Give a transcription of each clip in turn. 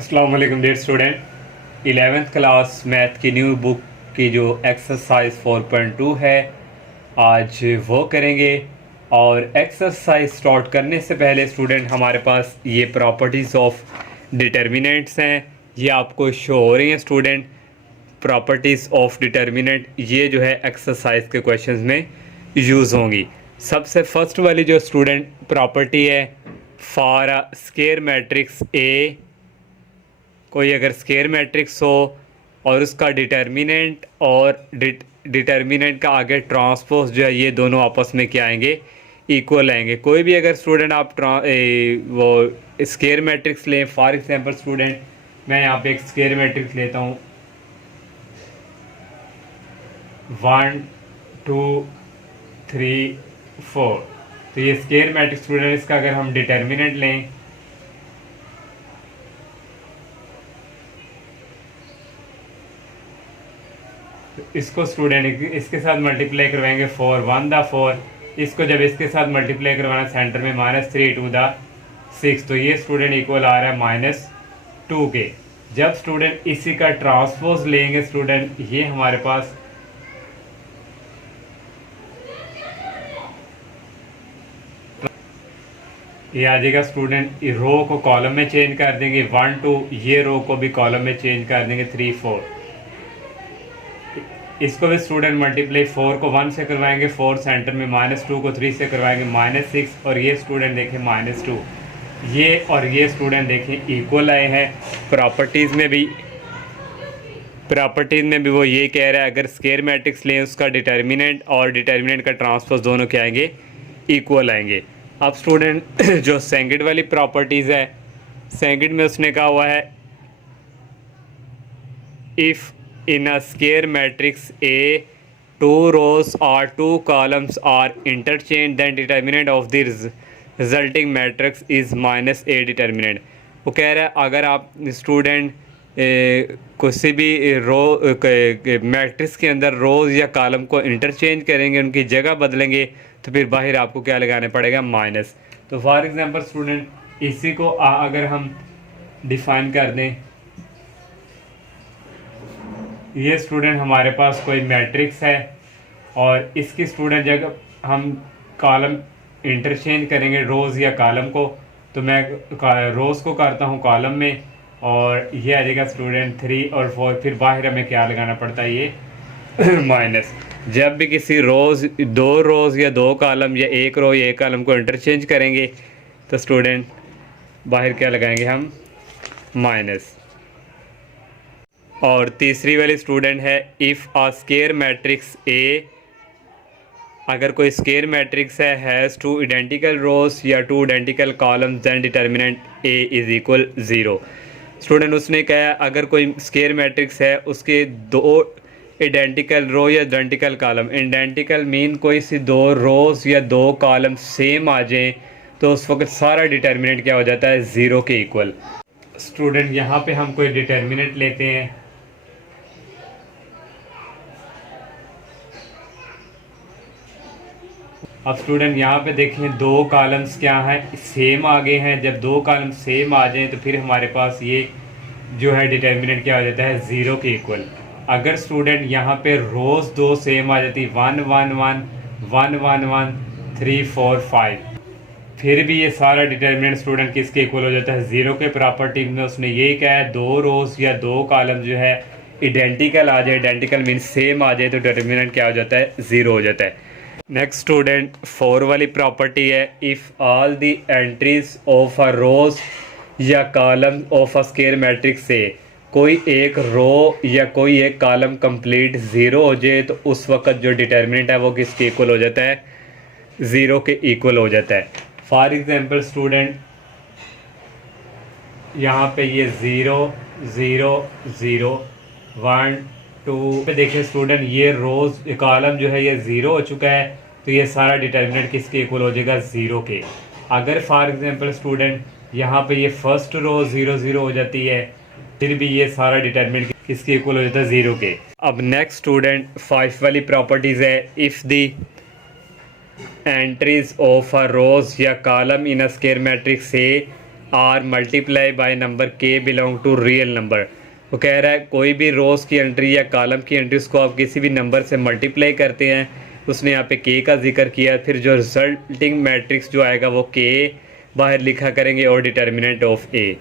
अस्सलाम वालेकुम dear student. 11th class math की न्यू बुक की जो एक्सरसाइज 4.2 है आज वो करेंगे। और एक्सरसाइज स्टार्ट करने से पहले स्टूडेंट हमारे पास ये प्रॉपर्टीज़ ऑफ डिटर्मिनेंट्स हैं, ये आपको शो हो रही हैं स्टूडेंट। प्रॉपर्टीज़ ऑफ डिटर्मिनेंट ये जो है एक्सरसाइज के क्वेश्चंस में यूज़ होंगी। सबसे फर्स्ट वाली जो स्टूडेंट प्रॉपर्टी है, फॉर अ स्केयर मैट्रिक्स ए, कोई अगर स्केयर मैट्रिक्स हो और उसका डिटर्मिनेंट और डिटर्मिनेंट का आगे ट्रांसपोज जो है ये दोनों आपस में क्या आएंगे, इक्वल आएंगे। कोई भी अगर स्टूडेंट आप वो स्केयर मैट्रिक्स लें, फॉर एग्जांपल स्टूडेंट मैं यहाँ पे एक स्केयर मैट्रिक्स लेता हूँ 1 2 3 4। तो ये स्केयर मैट्रिक्स स्टूडेंट, इसका अगर हम डिटर्मिनेंट लें इसको स्टूडेंट इसके साथ मल्टीप्लाई करवाएंगे 4 1 द 4। इसको जब इसके साथ मल्टीप्लाई करवाना सेंटर में -3 2 द 6, तो ये स्टूडेंट इक्वल आ रहा है -2 के। जब स्टूडेंट इसी का ट्रांसपोज लेंगे स्टूडेंट, ये हमारे पास ये आ जाएगा स्टूडेंट। रो को कॉलम में चेंज कर देंगे 1 2, ये रो को भी कॉलम में चेंज कर देंगे 3 4। इसको भी स्टूडेंट मल्टीप्लाई 4 को 1 से करवाएंगे 4, सेंटर में -2 को 3 से करवाएंगे -6, और ये स्टूडेंट देखें -2। ये और ये स्टूडेंट देखें इक्वल आए हैं। प्रॉपर्टीज़ में भी वो ये कह रहा है अगर स्केयर मैट्रिक्स लें उसका डिटर्मिनेंट और डिटर्मिनेंट का ट्रांसपोज दोनों क्या आएंगे, इक्वल आएंगे। अब स्टूडेंट जो सेकंड वाली प्रॉपर्टीज़ है, सेकंड में उसने कहा हुआ है if in a square matrix A 2 rows or 2 columns are interchanged, then determinant of the resulting matrix is -a determinant। वो कह रहा है अगर आप स्टूडेंट किसी भी रो मैट्रिक्स के अंदर रोज़ या कॉलम को इंटरचेंज करेंगे, उनकी जगह बदलेंगे, तो फिर बाहर आपको क्या लगाना पड़ेगा, माइनस। तो फॉर एग्जांपल स्टूडेंट इसी को अगर हम डिफाइन कर दें, ये स्टूडेंट हमारे पास कोई मैट्रिक्स है और इसकी स्टूडेंट जगह हम कॉलम इंटरचेंज करेंगे रोज़ या कॉलम को, तो मैं रोज़ को करता हूँ कॉलम में, और ये आ जाएगा स्टूडेंट 3 और 4। फिर बाहर हमें क्या लगाना पड़ता है, ये माइनस। जब भी किसी दो रोज़ या दो कॉलम या एक रो या एक कॉलम को इंटरचेंज करेंगे तो स्टूडेंट बाहर क्या लगाएंगे हम, माइनस। और तीसरी वाली स्टूडेंट है if a square matrix A, अगर कोई स्केयर मैट्रिक्स है हैज़ 2 आइडेंटिकल रोज या 2 identical columns, then determinant A is equal 0। Student उसने कहा अगर कोई स्केयर मैट्रिक्स है उसके 2 आइडेंटिकल रो या आइडेंटिकल कॉलम, आइडेंटिकल मीन कोई सी 2 रोज़ या 2 कॉलम सेम आ जाएँ, तो उस वक्त सारा डिटर्मिनेंट क्या हो जाता है, 0 के इक्वल। स्टूडेंट यहाँ पे हम कोई डिटर्मिनेंट लेते हैं, अब स्टूडेंट यहाँ पे देखें 2 कॉलम्स क्या हैं, सेम आ गए हैं। जब 2 कॉलम सेम आ जाएं तो फिर हमारे पास ये जो है डिटर्मिनेंट क्या हो जाता है, 0 के इक्वल। अगर स्टूडेंट यहाँ पे रोज़ 2 सेम आ जाती 1 1 1 1 1 1 3 4 5, फिर भी ये सारा डिटर्मिनेंट स्टूडेंट किसके इक्वल हो जाता है, 0 के। प्रॉपर्टी में उसने ये कहा है 2 रोज़ या 2 कॉलम जो है आइडेंटिकल आ जाए, आइडेंटिकल मीन सेम आ जाए, तो डिटर्मिनेंट क्या हो जाता है, 0 हो जाता है। नेक्स्ट स्टूडेंट 4 वाली प्रॉपर्टी है if all the entries of a rows या column of a square matrix से कोई एक रो या कोई एक कॉलम कंप्लीट 0 हो जाए, तो उस वक्त जो डिटर्मिनेंट है वो किसके इक्वल हो जाता है, 0 के इक्वल हो जाता है। फॉर एग्जांपल स्टूडेंट यहाँ पे ये 0 0 0 1 2 पे देखें स्टूडेंट, ये रोज़ कॉलम जो है ये 0 हो चुका है, तो ये सारा डिटर्मिनेंट किसके इक्वल हो जाएगा, 0 के। अगर फॉर एग्जांपल स्टूडेंट यहाँ पे ये फर्स्ट रो 0 0 हो जाती है, फिर भी ये सारा डिटर्मिनेंट किसके इक्वल हो जाता है, 0 के। अब नेक्स्ट स्टूडेंट 5 वाली प्रॉपर्टीज़ है if the entries of a rows या column in a square matrix से are multiply by number k belong to real number. वो कह रहा है कोई भी रोज़ की एंट्री या कॉलम की एंट्रीज को आप किसी भी नंबर से मल्टीप्लाई करते हैं, उसने यहाँ पे के का जिक्र किया, फिर जो रिजल्टिंग मैट्रिक्स जो आएगा वो के बाहर लिखा करेंगे और डिटर्मिनेंट ऑफ ए।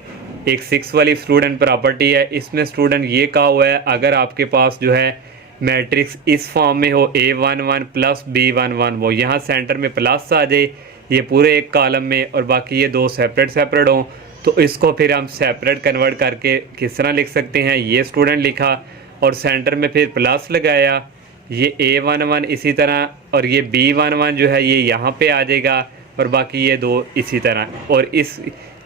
एक 6 वाली स्टूडेंट प्रॉपर्टी है, इसमें स्टूडेंट ये कहा हुआ है अगर आपके पास जो है मैट्रिक्स इस फॉर्म में हो A11 प्लस B11, वो यहाँ सेंटर में प्लस आ जाए ये पूरे एक कॉलम में और बाकी ये दो सेपरेट हों, तो इसको फिर हम सेपरेट कन्वर्ट करके किस तरह लिख सकते हैं, ये स्टूडेंट लिखा और सेंटर में फिर प्लस लगाया, ये A11 इसी तरह और ये B11 जो है ये यहाँ पे आ जाएगा और बाकी ये दो इसी तरह। और इस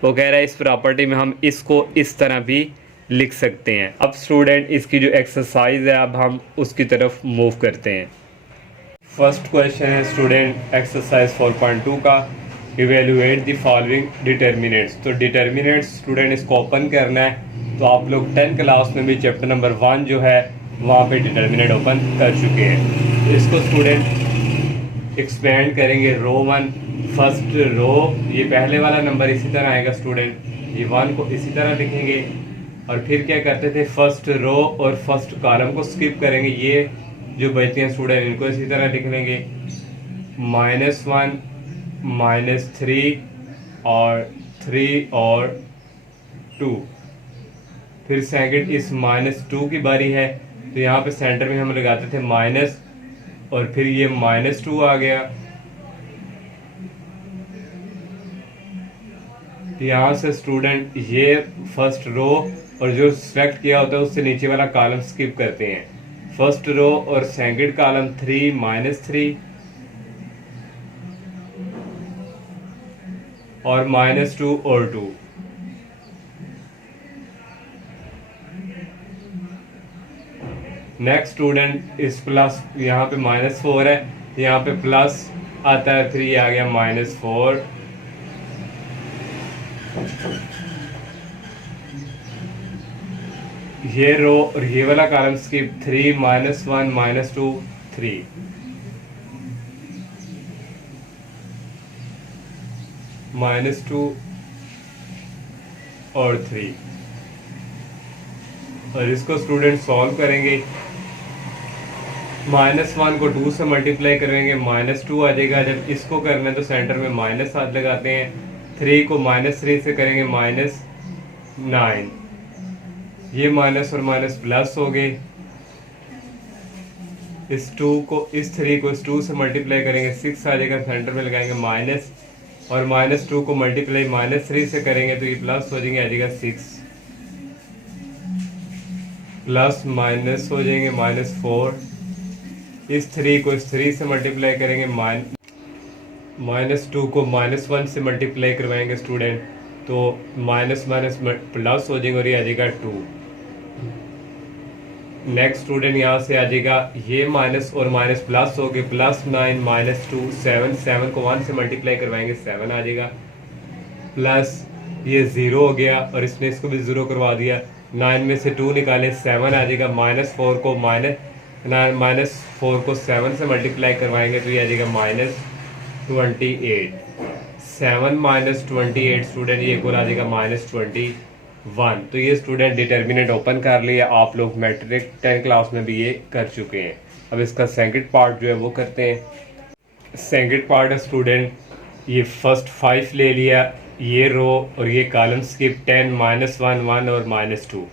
वो कह रहा है इस प्रॉपर्टी में हम इसको इस तरह भी लिख सकते हैं। अब स्टूडेंट इसकी जो एक्सरसाइज है अब हम उसकी तरफ मूव करते हैं। फर्स्ट क्वेश्चन है स्टूडेंट एक्सरसाइज 4.2 का, इवेलुएट द फॉलोइंग डिटर्मिनेंट्स। तो डिटर्मिनेंट्स स्टूडेंट इसको ओपन करना है, तो आप लोग 10 क्लास में भी चैप्टर नंबर 1 जो है वहाँ पे डिटर्मिनेंट ओपन कर चुके हैं। तो इसको स्टूडेंट एक्सपेंड करेंगे रो 1, फर्स्ट रो ये पहले वाला नंबर इसी तरह आएगा स्टूडेंट, ये 1 को इसी तरह लिखेंगे और फिर क्या करते थे फर्स्ट रो और फर्स्ट कॉलम को स्किप करेंगे, ये जो बचते हैं स्टूडेंट इनको इसी तरह लिख लेंगे -1 -3 और 3 और 2। फिर सेकंड इस -2 की बारी है, तो यहाँ पे सेंटर में हम लगाते थे माइनस और फिर ये -2 आ गया, तो यहाँ से स्टूडेंट ये फर्स्ट रो और जो सिलेक्ट किया होता है उससे नीचे वाला कॉलम स्किप करते हैं। फर्स्ट रो और सेकंड कॉलम 3 -3 और -2 और 2। नेक्स्ट स्टूडेंट इस प्लस यहाँ पे -4 है, यहाँ पे प्लस आता है, फिर ये आ गया -4। ये रो और ये वाला कॉलम स्किप 3 -1 -2 3 -2 और 3 और इसको स्टूडेंट सॉल्व करेंगे। -1 को 2 से मल्टीप्लाई करेंगे -2 आ जाएगा। जब इसको करना है तो सेंटर में माइनस हाथ लगाते हैं। 3 को -3 से करेंगे -9, ये माइनस और माइनस प्लस हो गए। इस 3 को इस 2 से मल्टीप्लाई करेंगे 6 आ जाएगा, सेंटर में लगाएंगे माइनस और -2 को मल्टीप्लाई -3 से करेंगे तो ये प्लस हो जाएंगे, आ जाएगा 6 प्लस माइनस हो जाएंगे -4। इस 3 को इस 3 से मल्टीप्लाई करेंगे -2 को -1 से मल्टीप्लाई करवाएंगे स्टूडेंट, तो माइनस माइनस प्लस हो जाएंगे और ये आ जाएगा 2। नेक्स्ट स्टूडेंट यहाँ से आ जाएगा ये माइनस और माइनस प्लस हो गए, +9 -2 7 को 1 से मल्टीप्लाई करवाएंगे 7 आ जाएगा, प्लस ये 0 हो गया और इसने इसको भी 0 करवा दिया। 9 में से 2 निकाले 7 आ जाएगा, -4 को 7 से मल्टीप्लाई करवाएंगे तो ये आ जाएगा -28। 7 -28 स्टूडेंट ये इक्वल आ जाएगा -21। तो ये स्टूडेंट डिटर्मिनेंट ओपन कर लिया, आप लोग मैट्रिक 10 क्लास में भी ये कर चुके हैं। अब इसका सेकंड पार्ट जो है वो करते हैं। सेकंड पार्ट है स्टूडेंट ये फर्स्ट 5 ले लिया, ये रो और ये कॉलम स्किप 10 -1 1 और -2,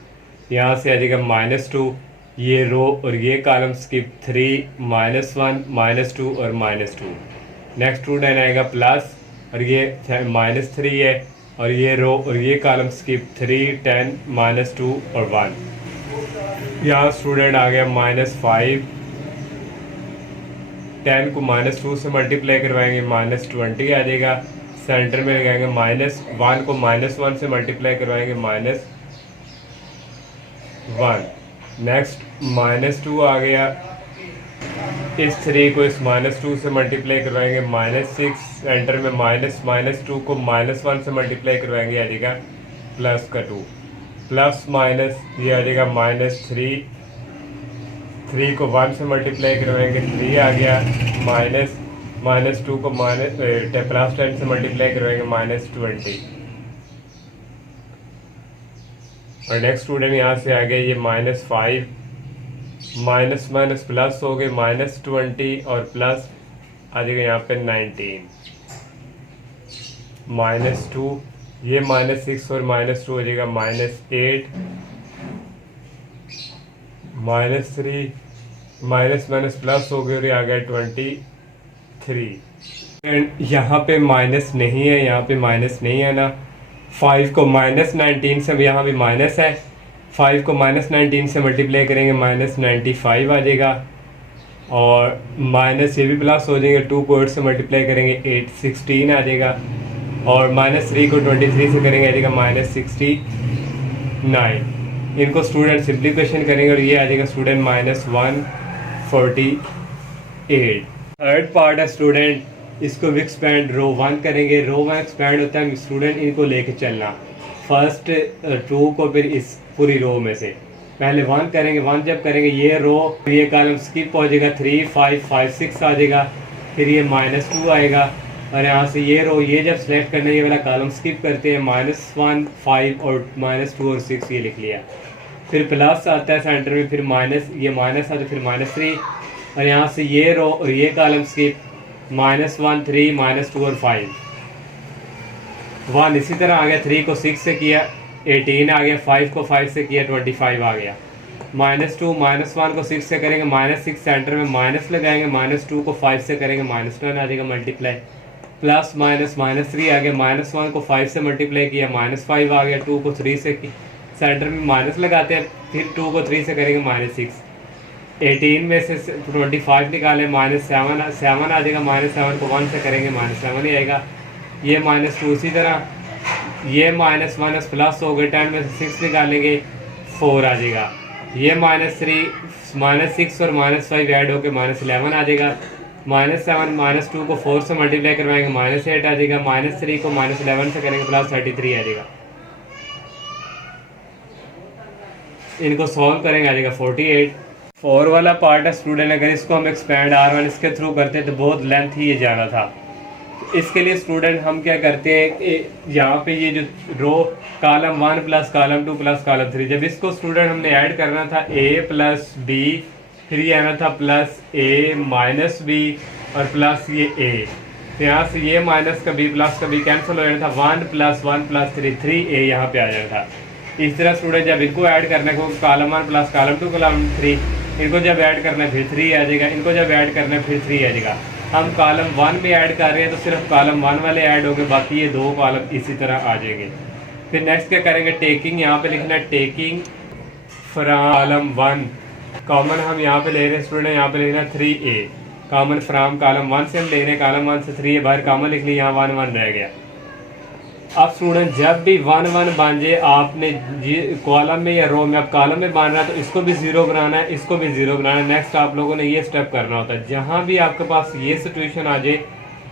यहाँ से आ जाएगा -2, ये रो और ये कॉलम स्किप 3 -1 -2 और -2। नेक्स्ट स्टूडेंट आएगा प्लस और ये -3 है और ये रो और ये कॉलम स्किप 3 10 -2 और 1। यहाँ स्टूडेंट आ गया -5, 10 को -2 से मल्टीप्लाई करवाएंगे -20 आ जाएगा, सेंटर में लगाएंगे -1 को -1 से मल्टीप्लाई करवाएंगे -1। नेक्स्ट -2 आ गया, इस 3 को इस -2 से मल्टीप्लाई करवाएंगे -6, सेंटर में -2 को -1 से मल्टीप्लाई करवाएंगे आ जाएगा +2, प्लस माइनस ये आ जाएगा -3 को 1 से मल्टीप्लाई करवाएंगे 3 आ गया, -2 को +10 से मल्टीप्लाई करवाएंगे -20। और नेक्स्ट स्टूडेंट यहाँ से आ गया ये -5, माइनस माइनस प्लस हो गए -20 और प्लस आ जाएगा यहाँ पे 19, -2, ये -6 और -2 हो जाएगा -8, -3, माइनस माइनस प्लस हो गए और ये आ गया 23। एंड यहाँ पे माइनस नहीं है, यहाँ पे माइनस नहीं है ना। 5 को -19 से यहाँ भी माइनस है, 5 को -19 से मल्टीप्लाई करेंगे -95 आ जाएगा, और माइनस ये भी प्लस हो जाएंगे, 2 को 8 से मल्टीप्लाई करेंगे 16 आ जाएगा, और -3 को 23 से करेंगे आ जाएगा -69। इनको स्टूडेंट सिंप्लीफिकेशन करेंगे और ये आ जाएगा स्टूडेंट -148। थर्ड पार्ट है स्टूडेंट, इसको भी एक्सपैंड रो 1 करेंगे। रो 1 एक्सपैंड होता है स्टूडेंट इनको लेके चलना, फर्स्ट 2 को फिर इस पूरी रो में से पहले 1 करेंगे। 1 जब करेंगे ये रो, ये कॉलम स्किप हो जाएगा, 3 5 5 6 आ जाएगा, फिर ये -2 आएगा, और यहाँ से ये रो ये जब सेलेक्ट करना ये वाला कॉलम स्किप करते हैं, -1 5 और -2 और 6 ये लिख लिया, फिर प्लस आता है सेंटर में, फिर माइनस, ये माइनस आता है, फिर -3, और यहाँ से ये रो और ये कॉलम स्किप, -1 3 -2 और 5 1 इसी तरह आ गया, 3 को 6 से किया 18 आ गया, 5 को 5 से किया 25 आ गया, -2 -1 को 6 से करेंगे -6 सेंटर में माइनस लगाएंगे, -2 को 5 से करेंगे -1 आ जाएगा मल्टीप्लाई, प्लस माइनस -3 आ गया, -1 को 5 से मल्टीप्लाई किया -5 आ गया, 2 को 3 से सेंटर में माइनस लगाते हैं, फिर 2 को 3 से करेंगे -6, 18 में से 25 निकाले -7 आ जाएगा, -7 को 1 से करेंगे -7 ही आएगा, ये -2 इसी तरह, ये माइनस माइनस प्लस हो गए, 10 में से 6 निकालेंगे 4 आ जाएगा, ये -3 -6 और -5 ऐड होकर -11 आ जाएगा, -7 -2 को 4 से मल्टीप्लाई करवाएंगे -8 आ जाएगा, -3 को -11 से करेंगे +33 आ जाएगा, इनको सॉल्व करेंगे आ जाएगा 48। 4 वाला पार्ट है स्टूडेंट, अगर इसको हम एक्सपैंड R1 इसके थ्रू करते तो बहुत लेंथ ही ये जाना था। इसके लिए स्टूडेंट हम क्या करते हैं, यहाँ पे ये जो row column 1 plus column 2 plus column 3, जब इसको स्टूडेंट हमने ऐड करना था A प्लस B, फिर ये आना था प्लस A माइनस B और प्लस ये A, तो यहाँ से ये माइनस का B प्लस का B कैंसिल हो जाना था, 1 + 1 + 3 3A यहाँ पे आ जाना था। इस तरह स्टूडेंट जब इनको ऐड करना है, कॉलम 1 प्लस कॉलम 2 कॉलम 3, इनको जब ऐड करना है फिर 3 आ जाएगा, इनको जब ऐड करना है फिर 3 आ जाएगा। हम कॉलम 1 में ऐड कर रहे हैं तो सिर्फ कॉलम 1 वाले ऐड हो गए, बाकी ये 2 कॉलम इसी तरह आ जाएंगे। फिर नेक्स्ट क्या करेंगे, टेकिंग, यहाँ पे लिखना है टेकिंग फ्रॉम कॉलम 1, कॉमन हम यहाँ पे ले रहे हैं स्टूडेंट, यहाँ पे लिखना 3A, कॉमन फ्रॉम कॉलम 1 से हम ले रहे हैं, कॉलम 1 से 3 है बाहर कॉमन लिख लिया, यहाँ 1 1 रह गया। अब स्टूडेंट जब भी 1 1 बन जाए आपने कॉलम में या रो में, अब कॉलम में बन रहा है तो इसको भी 0 बनाना है, इसको भी 0 बनाना है। नेक्स्ट आप लोगों ने ये स्टेप करना होता है, जहाँ भी आपके पास ये सिचुएशन आ जाए,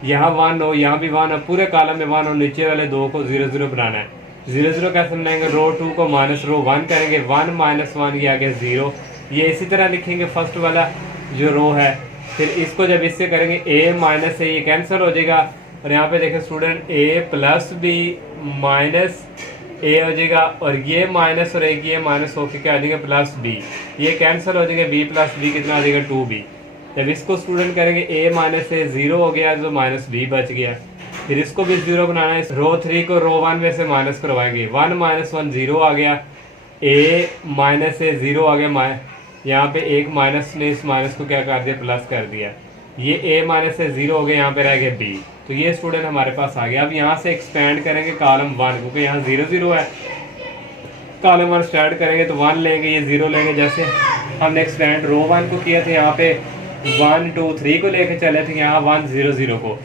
यहाँ 1 हो यहाँ भी 1 हो, पूरे कॉलम में 1 हो, नीचे वाले 2 को 0 0 बनाना है। 0 0 कैसे बनाएंगे, रो 2 को माइनस रो 1 करेंगे, 1 - 1 ये आ गया 0, ये इसी तरह लिखेंगे फर्स्ट वाला जो रो है, फिर इसको जब इससे करेंगे A माइनस A ये कैंसिल हो जाएगा, और यहाँ पे देखें student A plus B minus A हो जाएगा, और ये माइनस और एक ये माइनस होकर क्या आ जाएगा प्लस B, ये कैंसिल हो जाएगा, B प्लस B कितना आ जाएगा 2B। जब इसको स्टूडेंट करेंगे A माइनस A 0 हो गया तो माइनस B बच गया, फिर इसको भी 0 बनाना है, रो 3 को रो 1 में से माइनस करवाएंगे, 1 - 1 0 आ गया, A माइनस A 0 आ गया, यहाँ पे एक माइनस ने इस माइनस को क्या कर दिया प्लस कर दिया, ये A माइनस से 0 हो गया, यहाँ पे रह गया B, तो ये स्टूडेंट हमारे पास आ गया। अब यहाँ से एक्सपेंड करेंगे कॉलम 1, क्योंकि यहाँ 0 0 है, कॉलम 1 स्टार्ट करेंगे तो 1 लेंगे, ये 0 लेंगे, जैसे हमने एक्सपेंड रो 1 को किया था, यहाँ पे 1 2 3 को लेके चले थे, यहाँ 1 0 0 को,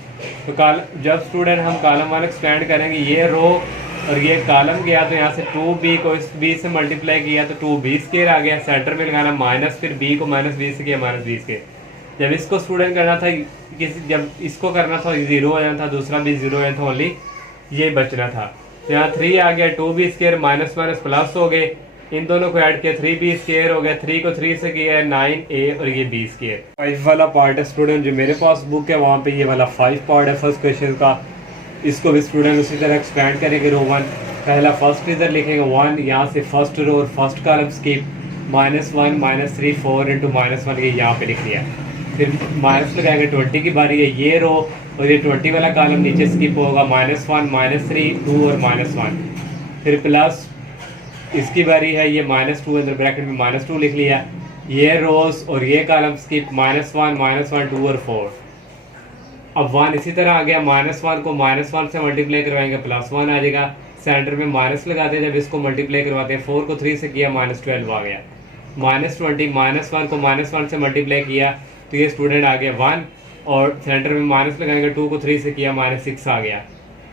तो जब स्टूडेंट हम कॉलम 1 एक्सपेंड करेंगे, ये रो और ये कॉलम गया, तो यहाँ से 2B को इस B से मल्टीप्लाई किया तो 2B² आ गया, सेंटर में लगाना माइनस, फिर B को -B से किया -B²। जब इसको स्टूडेंट करना था जब इसको करना था 0 हो जाना था, दूसरा भी 0 हो जाना था, ओनली ये बचना था, तो यहाँ 3 आ गया, 2B² माइनस माइनस प्लस हो गए, इन दोनों को ऐड किया 3B² हो गया, 3 को 3 से किया 9A और ये B²। 5 वाला पार्ट है स्टूडेंट, जो मेरे पास बुक है वहाँ पे ये वाला 5 पार्ट है फर्स्ट क्वेश्चन का, इसको भी स्टूडेंट उसी तरह एक्सपेंड करेंगे रो 1, पहला फर्स्ट इधर लिखेंगे 1, यहाँ से फर्स्ट रो और फर्स्ट कॉलम स्किप, -1 -3 4 इंटू -1 ये यहाँ पे लिख लिया। फिर माइनस लगाएंगे 20 की बारी है, ये रो और ये 20 वाला कॉलम नीचे स्किप होगा, -1 -3 2 और -1। फिर प्लस इसकी बारी है, ये -2 अंदर ब्रैकेट में -2 लिख लिया, ये रोज और ये कॉलम स्किप, -1 -1 2 और 4। अब 1 इसी तरह आ गया, -1 को -1 से मल्टीप्लाई करवाएंगे +1 आ जाएगा, सेंटर में माइनस लगाते हैं जब इसको मल्टीप्लाई करवाते हैं, 4 को 3 से किया -12 आ गया, -20 -1 को -1 से मल्टीप्लाई किया तो ये स्टूडेंट आ गया 1 और सेंटर में माइनस लगाएंगे, 2 को 3 से किया -6 आ गया।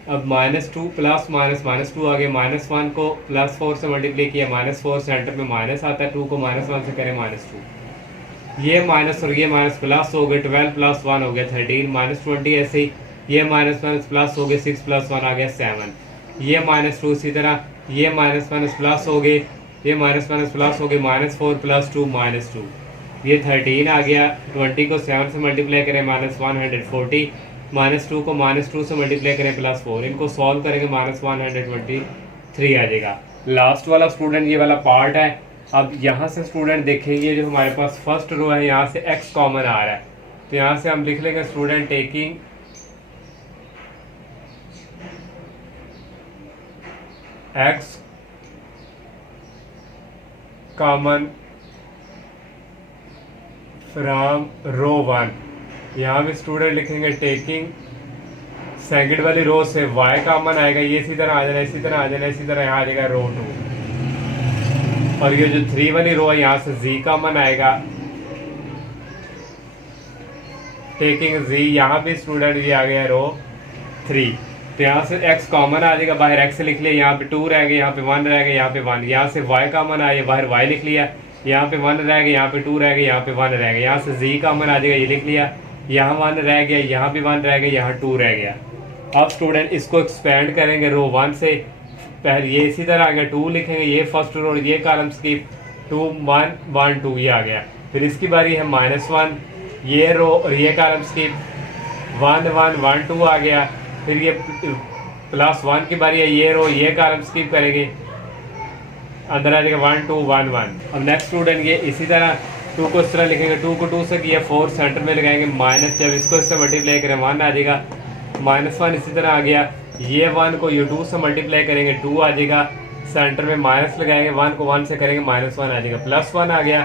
अब -2 प्लस -2 आ गया, -1 को +4 से मल्टीप्लाई किया -4, सेंटर में माइनस आता है, 2 को -1 से करें -2, ये माइनस और ये माइनस प्लस हो गए, 12 + 1 हो गया 13, -20 ऐसे ही, ये माइनस प्लस हो गए, 6 + 1 आ गया 7, ये -2 इसी तरह, ये माइनस प्लस हो गए, ये माइनस प्लस हो गए, -4 + 2 -2, ये 13 आ गया, 20 को 7 से मल्टीप्लाई करें -140, -2 को -2 से मल्टीप्लाई करें +4, इनको सॉल्व करेंगे -123 आ जाएगा। लास्ट वाला स्टूडेंट ये वाला पार्ट है। अब यहाँ से स्टूडेंट देखेंगे जो हमारे पास फर्स्ट रो है, यहाँ से x कॉमन आ रहा है, तो यहाँ से हम लिख लेंगे student taking x common from row 1, यहाँ भी स्टूडेंट लिखेंगे टेकिंग सेकंड वाली रो से y कॉमन आएगा, ये इसी तरह आ जाना, इसी तरह आ जाना, इसी तरह यहाँ आ जाएगा रो 2, और ये जो 3 वाली रो है यहाँ से z कॉमन आएगा, टेकिंग z, यहाँ भी स्टूडेंट ये आ गया रो 3, तो यहाँ से x कॉमन आ जाएगा, बाहर x लिख लिया, यहाँ पे 2 रह गए, यहाँ पे 1 रह गए, यहाँ पे 1, यहाँ से y कॉमन आया, बाहर y लिख लिया, यहाँ पे 1 रह गए, यहाँ पे 2 रह गए, यहाँ पे 1 रह गए, यहाँ से z कॉमन आ जाएगा, ये लिख लिया, यहाँ 1 रह गया, यहाँ भी 1 रह गया, यहाँ 2 रह गया। अब स्टूडेंट इसको एक्सपेंड करेंगे रो 1 से, पहले ये इसी तरह आ गया, 2 लिखेंगे, ये फर्स्ट रो, ये कॉलम स्किप, 2 1 1 2 ये आ गया। फिर इसकी बारी है -1, ये रो और ये कॉलम स्किप, 1 1 1 2 आ गया। फिर ये +1 की बारी है, ये रो ये कॉलम स्किप करेंगे, अंदर आ जाएगा 1 2 1 1। अब नेक्स्ट स्टूडेंट ये इसी तरह 2 को इस तरह लिखेंगे, 2 को 2 से किया, 4 सेंटर में लगाएंगे, माइनस, जब इसको इससे मल्टीप्लाई करें 1 आ जाएगा, -1 इसी तरह आ गया, ये 1 को ये 2 से मल्टीप्लाई करेंगे 2 आ जाएगा, सेंटर में माइनस लगाएंगे, 1 को 1 से करेंगे -1 आ जाएगा, +1 आ गया,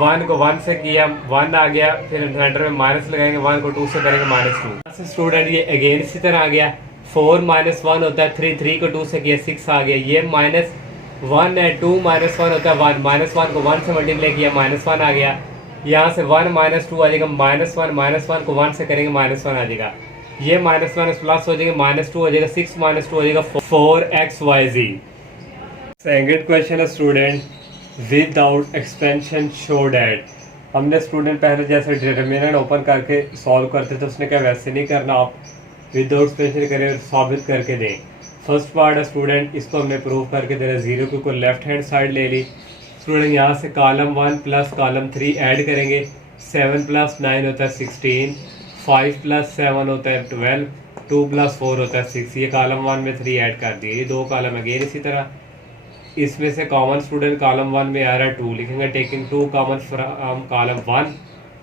1 को 1 से किया 1 आ गया, फिर सेंटर में माइनस लगाएंगे, 1 को 2 से करेंगे -2। स्टूडेंट ये अगेन इसी तरह आ गया, 4 -1 होता है 3, 3 को 2 से किया 6 आ गया, ये -1 है, 2 -1 होता है 1, -1 को 1 से मल्टीप्लाई किया -1 आ गया, यहाँ से 1 -2 आ जाएगा, -1 को 1 से करेंगे -1 आ जाएगा, ये -1 प्लस हो जाएगा, -2 हो जाएगा, 6 -2 हो जाएगा 4xyz। सेकंड क्वेश्चन है student, without expansion show that. हमने स्टूडेंट पहले जैसे डिटर्मिनेंट ओपन करके सॉल्व करते थे, उसने क्या वैसे नहीं करना, आप विदाउट एक्सपेंशन करें और साबित करके दें। फर्स्ट पार्ट है स्टूडेंट, इसको हमने प्रूव करके देना, 0 को कोई लेफ्ट हैंड साइड ले ली स्टूडेंट, यहाँ से कॉलम 1 प्लस कॉलम 3 ऐड करेंगे, 7 + 9 होता है 16, 5 + 7 होता है 12, 2 + 4 होता है 6, ये कॉलम 1 में 3 ऐड कर दिए, ये 2 कॉलम अगेन इसी तरह, इसमें से कॉमन स्टूडेंट कॉलम 1 में आ रहा है 2, लिखेंगे टेकिंग 2 कॉमन फ्रॉम कॉलम 1,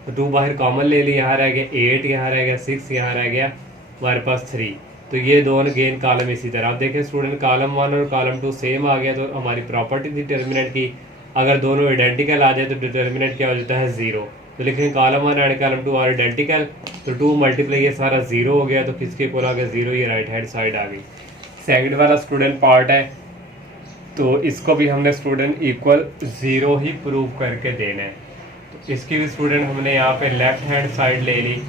तो 2 बाहर कॉमन ले लिया, यहाँ रह गया 8, यहाँ रह गया 6, यहाँ रह गया हमारे पास 3, तो ये दोनों अगेन कॉलम इसी तरह। अब देखें स्टूडेंट कॉलम 1 और कॉलम 2 सेम आ गया, तो हमारी प्रॉपर्टी थी डिटर्मिनेंट की, अगर दोनों आइडेंटिकल आ जाए तो डिटर्मिनेंट क्या हो जाता है 0, तो लिखेंगे column 1 and column 2 are identical, तो 2 मल्टीप्लाई ये सारा 0 हो गया, तो किसके इक्वल आ गया 0, ये राइट हैंड साइड आ गई। सेकंड वाला स्टूडेंट पार्ट है, तो इसको भी हमने स्टूडेंट इक्वल 0 ही प्रूव करके देना है, तो इसकी भी स्टूडेंट हमने यहाँ पे लेफ्ट हैंड साइड ले ली,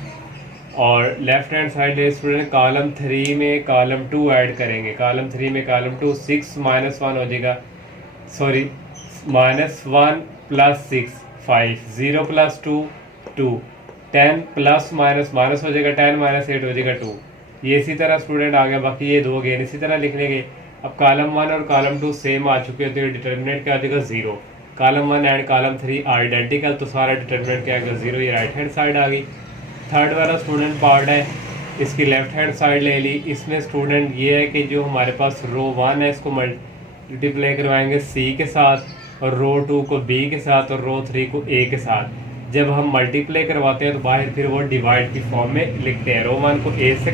और लेफ्ट हैंड साइड ले स्टूडेंट कॉलम 3 में कॉलम 2 ऐड करेंगे, कॉलम 3 में कॉलम 2, 6 - 1 हो जाएगा, सॉरी -1 + 6 5, 0 + 2 2, 10 प्लस माइनस माइनस हो जाएगा, 10 - 8 हो जाएगा 2, ये इसी तरह स्टूडेंट आ गया, बाकी ये 2 अगेन इसी तरह लिख लेंगे। अब कॉलम 1 और कॉलम 2 सेम आ चुके होते हैं, डिटर्मिनेंट क्या आ जाएगा 0, कॉलम 1 एंड कॉलम 3 आइडेंटिकल, तो सारा डिटर्मिनेंट क्या आएगा 0, ये राइट हैंड साइड आ गई। थर्ड वाला स्टूडेंट पार्ट है, इसकी लेफ्ट हैंड साइड ले ली। इसमें स्टूडेंट ये है कि जो हमारे पास रो 1 है इसको मल्टीप्लाई करवाएंगे सी के साथ, और रो 2 को बी के साथ, और रो 3 को ए के साथ। जब हम मल्टीप्लाई करवाते हैं तो बाहर फिर वो डिवाइड की फॉर्म में लिखते हैं। रो 1 को ए से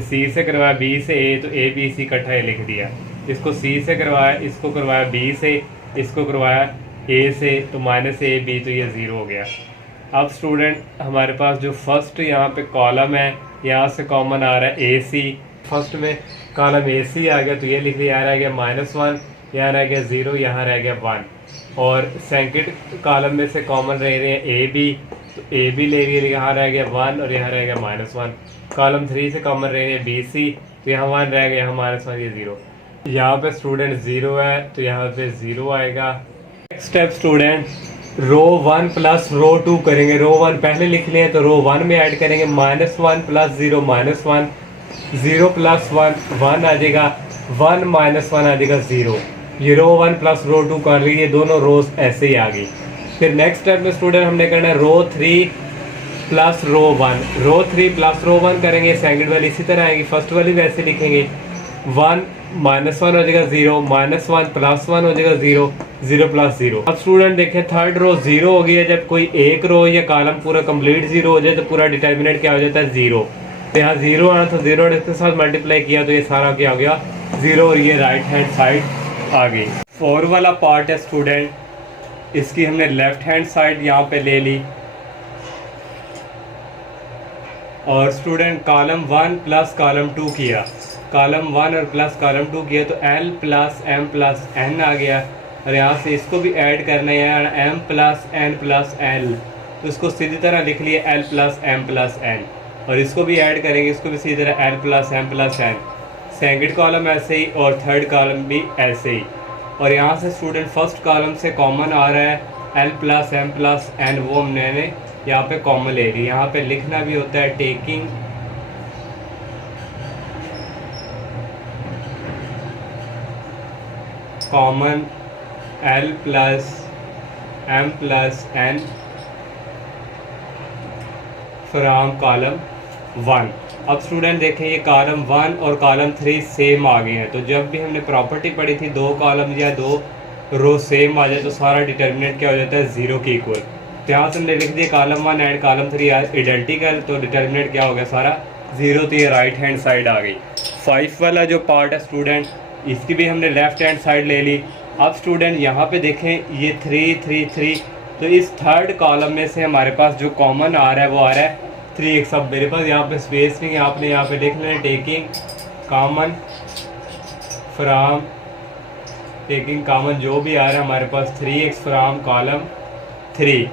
सी से करवाया, बी से ए, तो ए बी सी इकट्ठा लिख दिया। इसको सी से करवाया, इसको करवाया बी से, इसको करवाया ए से, तो माइनस ए बी, तो ये ज़ीरो हो गया। अब स्टूडेंट हमारे पास जो फर्स्ट यहाँ पे कॉलम है, यहाँ से कॉमन आ रहा है ए सी। फर्स्ट में कॉलम ए सी आ गया, तो ये लिख लिया, यहाँ रह गया -1, यहाँ रह गया 0, यहाँ रह गया 1। और सेकंड कॉलम में से कॉमन रह रहे हैं ए बी, तो ए बी ले लिया, यहाँ रह गया 1 और यहाँ रह गया -1। कॉलम 3 से कॉमन रह रहे हैं बी सी, तो यहाँ 1 रह गया, यहाँ -1, ये 0। यहाँ पे स्टूडेंट 0 है, तो यहाँ पे 0 आएगा। नेक्स्ट स्टेप स्टूडेंट, रो 1 प्लस रो 2 करेंगे। रो 1 पहले लिख लें, तो रो 1 में ऐड करेंगे -1 प्लस 0 -1, 0 प्लस 1 आ जाएगा, 1 -1 आ जाएगा 0। ये रो 1 प्लस रो 2 कर ली, ये दोनों रोज ऐसे ही आ गई। फिर नेक्स्ट स्टेप में स्टूडेंट हमने करना है रो 3 प्लस रो 1। रो 3 प्लस रो 1 करेंगे, सेकंड वाली इसी तरह आएगी, फर्स्ट वाली वैसे लिखेंगे। 1 -1 हो जाएगा 0, -1 प्लस 1 हो जाएगा 0, 0 प्लस 0। अब स्टूडेंट देखें थर्ड रो 0 हो गई है। जब कोई एक रो या कॉलम पूरा कंप्लीट 0 हो जाए तो पूरा डिटर्मिनेंट क्या हो जाता है 0। तो यहाँ 0 आना था, 0 इसके साथ मल्टीप्लाई किया तो ये सारा क्या हो गया 0, और ये राइट हैंड साइड आ गई। 4 वाला पार्ट है स्टूडेंट, इसकी हमने लेफ्ट हैंड साइड यहाँ पे ले ली, और स्टूडेंट कॉलम 1 प्लस कॉलम 2 किया, कॉलम 1 और प्लस कॉलम 2 किया, तो L plus M plus N आ गया। और यहाँ से इसको भी ऐड करना है, M plus N plus L, तो इसको सीधी तरह लिख लिया L plus M plus N। और इसको भी ऐड करेंगे, इसको भी सीधी तरह L plus M plus N। Second column ऐसे ही और थर्ड कॉलम भी ऐसे ही। और यहाँ से स्टूडेंट फर्स्ट कॉलम से कॉमन आ रहा है L plus M plus N, वो हमने यहाँ पे कॉमन ले ली। यहाँ पे लिखना भी होता है taking common L plus M plus N from column 1। अब स्टूडेंट देखें ये कॉलम 1 और कॉलम 3 सेम आ गए हैं। तो जब भी हमने प्रॉपर्टी पढ़ी थी 2 कॉलम या 2 रो सेम आ जाए तो सारा डिटर्मिनेंट क्या हो जाता है 0 के इक्वल। तो यहाँ से हमने लिख दिया कॉलम 1 एंड कॉलम 3 आइडेंटिकल, तो डिटर्मिनेंट क्या हो गया सारा 0, तो ये राइट हैंड साइड आ गई। 5 वाला जो पार्ट है स्टूडेंट, इसकी भी हमने लेफ्ट हैंड साइड ले ली। अब स्टूडेंट यहाँ पे देखें ये 3 3 3, तो इस थर्ड कॉलम में से हमारे पास जो कॉमन आ रहा है वो आ रहा है 3x। अब मेरे पास यहाँ पे स्पेस नहीं है, आपने यहाँ पे लिख लेना taking common from, taking common जो भी आ रहा है हमारे पास 3x फ्राम कॉलम 3।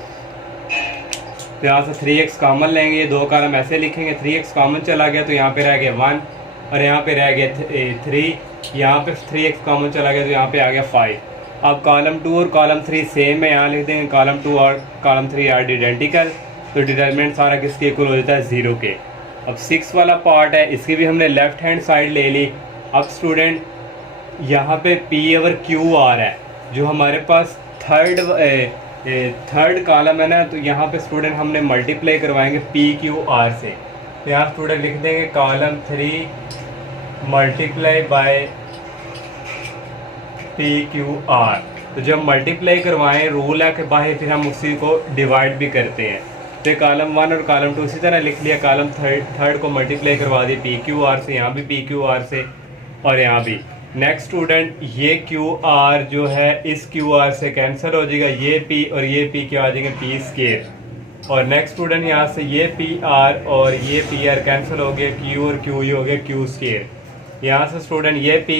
तो यहाँ से 3x कॉमन लेंगे, ये 2 कॉलम ऐसे लिखेंगे, 3x कॉमन चला गया तो यहाँ पे रह गया 1 और यहाँ पे रह गया 3, यहाँ पे 3x कॉमन चला गया तो यहाँ पे आ गया 5। अब कॉलम 2 और कॉलम 3 सेम है, यहाँ लिख देंगे कॉलम 2 और कॉलम 3 आर आइडेंटिकल, तो डिटरमिनेंट सारा किसके इक्वल हो जाता है 0 के। अब 6 वाला पार्ट है, इसकी भी हमने लेफ्ट हैंड साइड ले ली। अब स्टूडेंट यहाँ पे P ओवर Q आ रहा है, जो हमारे पास थर्ड कॉलम है ना, तो यहाँ पे स्टूडेंट हमने मल्टीप्लाई करवाएंगे PQR से। तो यहाँ स्टूडेंट लिख देंगे कॉलम 3 मल्टीप्लाई बाय PQR। तो जब मल्टीप्लाई करवाएं रूल है कि बाहर फिर हम उसी को डिवाइड भी करते हैं। तो कॉलम 1 और कॉलम 2 इसी तरह लिख लिया, कॉलम थर्ड को मल्टीप्लाई करवा दिया PQR से, यहाँ भी PQR से और यहाँ भी। नेक्स्ट स्टूडेंट ये QR जो है इस QR से कैंसिल हो जाएगा, ये P और ये P क्या आ जाएगा P स्क्वायर। और नेक्स्ट स्टूडेंट यहाँ से ये PR और ये PR कैंसिल हो गया, Q और Q ये हो गया Q स्क्वायर। यहाँ से स्टूडेंट ये P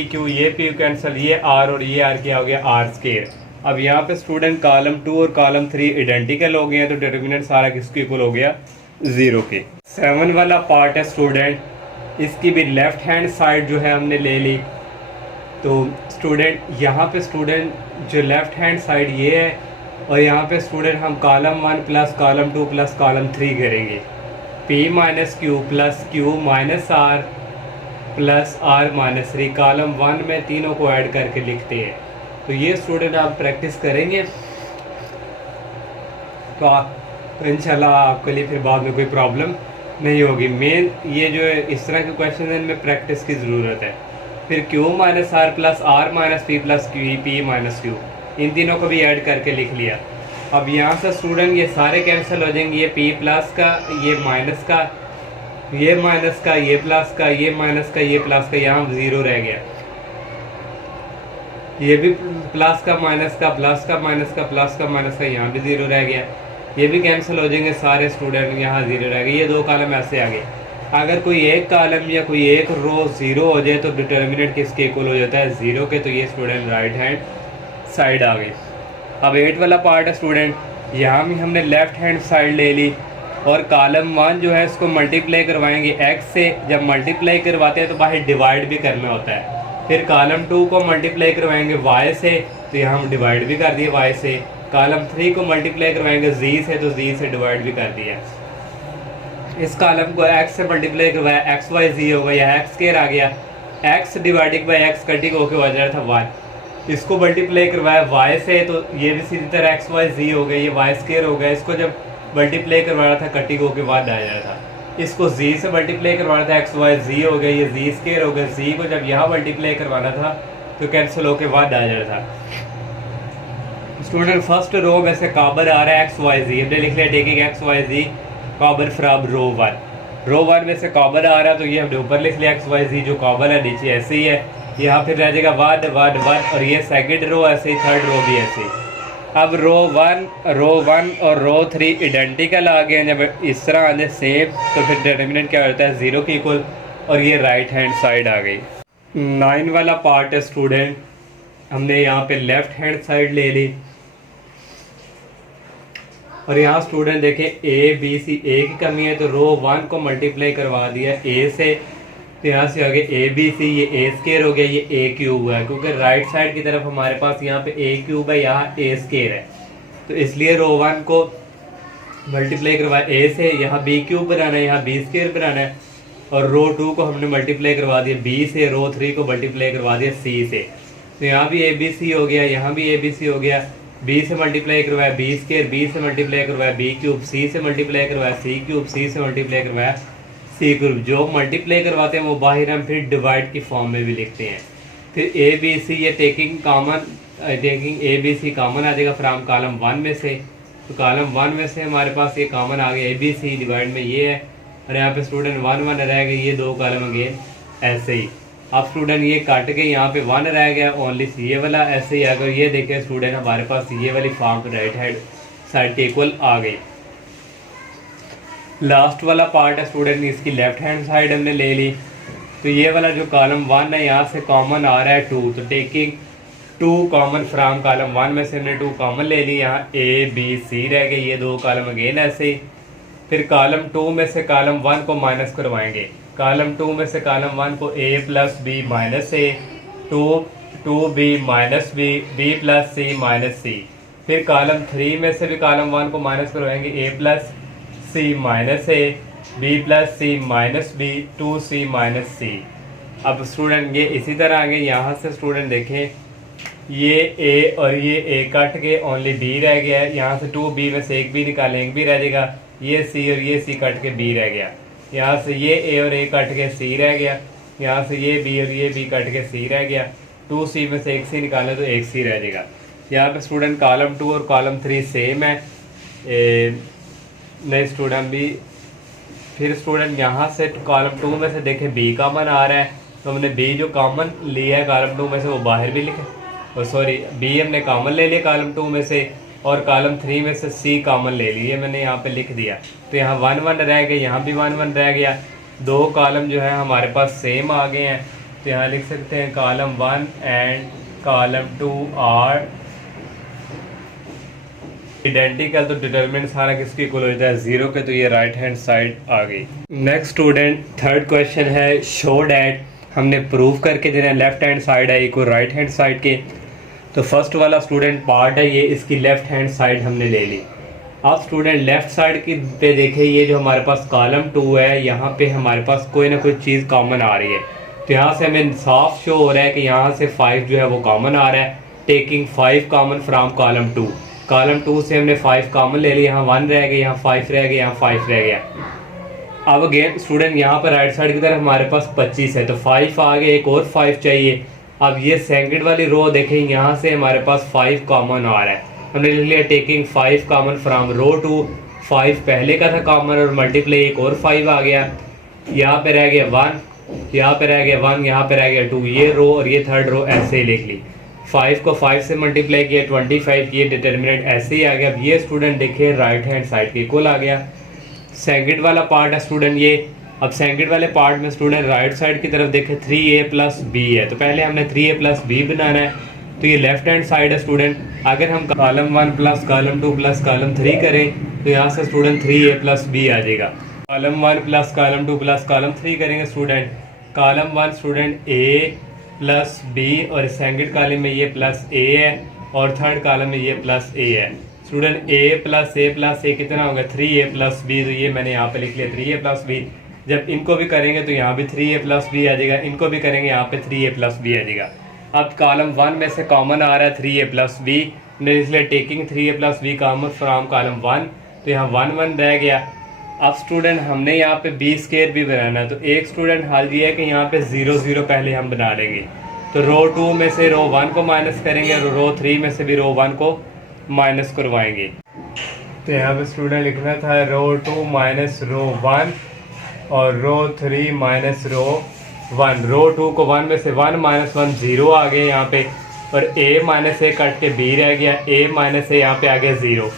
कैंसिल, ये R और ये R क्या हो गया R स्क्वायर। अब यहाँ पे स्टूडेंट कॉलम 2 और कॉलम 3 आइडेंटिकल हो गए हैं, तो डिटरमिनेंट सारा किसके इक्वल हो गया 0 के। 7 वाला पार्ट है स्टूडेंट, इसकी भी लेफ्ट हैंड साइड जो है हमने ले ली। तो स्टूडेंट यहाँ पे स्टूडेंट जो लेफ्ट हैंड साइड ये है, और यहाँ पे स्टूडेंट हम column 1 plus column 2 plus column 3 करेंगे। P minus Q plus Q minus R plus R minus 3, column 1 में तीनों को ऐड करके लिखते हैं। तो ये स्टूडेंट आप प्रैक्टिस करेंगे तो इंशाल्लाह आपके लिए फिर बाद में कोई प्रॉब्लम नहीं होगी। मेन ये जो है इस तरह के क्वेश्चन है इनमें प्रैक्टिस की ज़रूरत है। फिर Q minus R plus R minus P plus Q P minus Q, इन तीनों को भी ऐड करके लिख लिया। अब यहाँ से स्टूडेंट ये सारे कैंसिल हो जाएंगे, ये पी प्लस का, ये माइनस का, ये माइनस का, ये प्लस का, ये माइनस का, ये प्लस का, यहाँ ज़ीरो रह गया। ये भी प्लस का माइनस का, प्लस का माइनस का, प्लस का माइनस का, यहाँ भी ज़ीरो रह गया। ये भी कैंसिल हो जाएंगे सारे स्टूडेंट, यहाँ ज़ीरो रह गए। ये दो कॉलम ऐसे आ गए। अगर कोई एक कॉलम या कोई एक रो ज़ीरो हो जाए तो डिटर्मिनेंट किसके इक्वल हो जाता है, ज़ीरो के। तो ये स्टूडेंट राइट हैंड साइड आ गए। अब 8 वाला पार्ट है स्टूडेंट, यहाँ भी हमने लेफ्ट हैंड साइड ले ली और कॉलम 1 जो है इसको मल्टीप्लाई करवाएंगे x से। जब मल्टीप्लाई करवाते हैं तो बाहर डिवाइड भी करना होता है। फिर कॉलम 2 को मल्टीप्लाई करवाएंगे y से, तो यहाँ हम डिवाइड भी कर दिए y से। कॉलम 3 को मल्टीप्लाई करवाएंगे z से, तो z से डिवाइड भी कर दिया। इस कॉलम को x से मल्टीप्लाई करवाया, x y z हो गया, x स्क्वायर आ गया, x dividing by x cutting होकर हो जा रहा था y। इसको मल्टीप्लाई करवाया y से, तो ये भी सीधी तरह x y z हो गया, ये y स्क्वायर हो गया। इसको जब मल्टीप्लाई करवाना था कटिंग होकर y आ जा रहा था। इसको z से मल्टीप्लाई करवाना था, x y z हो गया, ये z स्क्वायर हो गया। z को जब यहाँ मल्टीप्लाई करवाना था तो कैंसिल होकर y आ जा रहा था। स्टूडेंट फर्स्ट रो में से कॉमन आ रहा है x y z, हमने लिख लिया taking x y z common from row 1। Row 1 में से कॉमन आ रहा है तो ये हमने ऊपर लिख लिया x y z जो कॉमन है, नीचे ऐसे ही है। यहाँ फिर रह जाएगा 1 1 1 और ये सेकंड रो ऐसे ही, थर्ड रो भी ऐसे ही। अब रो 1 और रो 3 आइडेंटिकल आ गए। जब इस तरह आने सेम तो फिर डिटर्मिनेंट क्या होता है, ज़ीरो के इक्वल, और ये राइट हैंड साइड आ गई। 9 वाला पार्ट है स्टूडेंट, हमने यहाँ पे लेफ्ट हैंड साइड ले ली और यहाँ स्टूडेंट देखें ए बी सी, ए की कमी है तो रो 1 को मल्टीप्लाई करवा दिया ए से, तो यहाँ से आगे ए बी सी, ये ए स्केयर हो गया, ये ए क्यूब है, क्योंकि राइट साइड की तरफ हमारे पास यहाँ पे ए क्यूब है, यहाँ ए स्केयर है, तो इसलिए रो 1 को मल्टीप्लाई करवाया ए से, यहाँ बी क्यूब बनाना है, यहाँ बी स्केयर बनाना है, और रो 2 को हमने मल्टीप्लाई करवा दिया बी से, रो 3 को मल्टीप्लाई करवा दिया सी से, तो यहाँ भी ए बी सी हो गया, यहाँ भी ए बी सी हो गया। बी से मल्टीप्लाई करवाया बी स्केयर, बी से मल्टीप्लाई करवाया बी क्यूब, सी से मल्टीप्लाई करवाया सी क्यूब, सी से मल्टीप्लाई करवाया सी क्यूब। जो मल्टीप्लाई करवाते हैं वो बाहर हम फिर डिवाइड की फॉर्म में भी लिखते हैं। फिर ए बी सी, ये taking A B C common आ जाएगा फ्राम कॉलम 1 में से, तो कॉलम 1 में से हमारे पास ये कॉमन आ गया, ए बी सी डिवाइड में ये है, और यहाँ पे स्टूडेंट 1 1 रह गए, ये दो कॉलम अगेन ऐसे ही। अब स्टूडेंट ये काट के यहाँ पे 1 रह गया, ओनली ये वाला ऐसे ही आ गया। ये देखें स्टूडेंट हमारे पास ये वाली फॉर्म राइट हैंड साइड के इक्वल आ गई। लास्ट वाला पार्ट है स्टूडेंट, इसकी लेफ्ट हैंड साइड हमने ले ली, तो ये वाला जो कॉलम 1 है यहाँ से कॉमन आ रहा है 2, तो टेकिंग 2 कॉमन फ्राम कॉलम 1 में से हमने 2 कॉमन ले ली, यहाँ ए बी सी रह गए, ये दो कॉलम अगेन ऐसे ही। फिर कॉलम 2 में से कॉलम 1 को माइनस करवाएंगे, कॉलम 2 में से कॉलम 1 को a plus B minus A, 2 B minus B, B plus C minus C. फिर कॉलम 3 में से भी कॉलम 1 को माइनस करवाएंगे, a plus C minus A, B plus C minus B, 2c minus C. अब स्टूडेंट ये इसी तरह आगे यहाँ से स्टूडेंट देखें, ये a और ये a कट के ओनली b रह गया है, यहाँ से 2b में से एक b निकालें, एक b रह जाएगा, ये c और ये c कट के b रह गया, यहाँ से ये a और a कट के c रह गया, यहाँ से ये b और ये b कट के c रह गया, 2c में से एक c निकालें तो एक c रह जाएगा। यहाँ पे स्टूडेंट कॉलम 2 और कॉलम 3 सेम है, नए स्टूडेंट भी। फिर स्टूडेंट यहाँ से कॉलम 2 में से देखें b कॉमन आ रहा है, तो हमने b जो कॉमन लिया है कॉलम 2 में से वो बाहर भी लिखे, और सॉरी b हमने कॉमन ले लिया कॉलम 2 में से, और कॉलम 3 में से c कॉमन ले लिए, मैंने यहाँ पे लिख दिया। तो यहाँ 1 1 रह गया, यहाँ भी 1 1 रह गया, दो कॉलम जो है हमारे पास सेम आ गए हैं, तो यहाँ लिख सकते हैं column 1 and column 2 are identical, तो डिटरमिनेंट सारा किसकी इक्वल हो जाता है, 0 के, तो ये राइट हैंड साइड आ गई। नेक्स्ट स्टूडेंट थर्ड क्वेश्चन है, शो डैट हमने प्रूव करके देना लेफ्ट हैंड साइड है इक्वल राइट हैंड साइड के। तो फर्स्ट वाला स्टूडेंट पार्ट है ये, इसकी लेफ्ट हैंड साइड हमने ले ली। अब स्टूडेंट लेफ्ट साइड की पे देखें, ये जो हमारे पास कॉलम 2 है, यहाँ पे हमारे पास कोई ना कोई चीज़ कॉमन आ रही है, तो यहाँ से हमें साफ शो हो रहा है कि यहाँ से 5 जो है वो कॉमन आ रहा है, taking 5 common from column 2। Column 2 से हमने 5 कॉमन ले लिया, यहाँ 1 रह गया, यहाँ 5 रह गया, यहाँ 5 रह गया। अब अगेन स्टूडेंट यहाँ पर राइट साइड की तरफ हमारे पास 25 है, तो 5 आ गए, एक और 5 चाहिए। अब ये सेकंड वाली रो देखें, यहाँ से हमारे पास 5 कॉमन आ रहा है, हमने लिख लिया taking 5 common from row two. 5 पहले का था कॉमन और मल्टीप्लाई एक और 5 आ गया, यहाँ पे रह गया 1, यहाँ पे रह गया 1, यहाँ पे रह गया 2, ये रो और ये थर्ड रो ऐसे ही लिख ली। 5 को 5 से मल्टीप्लाई किया 25 किए, डिटर्मिनेंट ऐसे ही आ गया। अब ये स्टूडेंट देखिए राइट हैंड साइड के इक्वल आ गया। सेकंड वाला पार्ट है स्टूडेंट ये। अब सेकंड वाले पार्ट में स्टूडेंट राइट साइड की तरफ देखें 3a प्लस बी है, तो पहले हमने 3a प्लस बी बनाना है, तो ये लेफ्ट हैंड साइड है स्टूडेंट। अगर हम column 1 plus column 2 plus column 3 करें तो यहाँ से स्टूडेंट 3a प्लस बी आ जाएगा। Column 1 plus column 2 plus column 3 करेंगे student, column 1 student a plus b और सेकंड कॉलम में ये प्लस a है और थर्ड कॉलम में ये प्लस a है। स्टूडेंट a प्लस a कितना होगा 3a प्लस बी, तो ये मैंने यहाँ पे लिख लिया 3a प्लस बी। जब इनको भी करेंगे तो यहाँ भी 3a प्लस बी आ जाएगा, इनको भी करेंगे यहाँ पे 3a प्लस बी आ जाएगा। अब कॉलम 1 में से कॉमन आ रहा है 3a प्लस बी, इसलिए taking 3a plus b common from column 1, तो यहाँ 1 1 रह गया। अब स्टूडेंट हमने यहाँ पे बी स्क्वायर भी बनाना है, तो एक स्टूडेंट हाल ये है कि यहाँ पे 0 0 पहले हम बना लेंगे, तो रो 2 में से रो 1 को माइनस करेंगे और रो 3 में से भी रो 1 को माइनस करवाएंगे। तो यहाँ पे स्टूडेंट लिखना था रो 2 माइनस रो 1 और रो 3 माइनस रो 1। रो 2 को 1 में से 1 माइनस 1 0 आ गया यहाँ पे, और a माइनस ए कट के b रह गया, a माइनस ए यहाँ पे आ गया 0।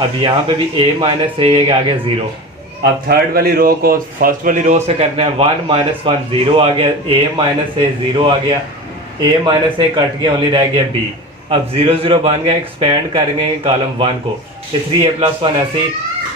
अब यहाँ पे भी a माइनस ए आ गया 0। अब थर्ड वाली रो को फर्स्ट वाली रो से करना है, 1 माइनस 1 0 आ गया, a माइनस ए 0 आ गया, a माइनस ए कट के ओनली रह गया b। अब 0 0 बन गया, एक्सपेंड करेंगे कॉलम 1 को, तो 3a प्लस 1 ऐसे ही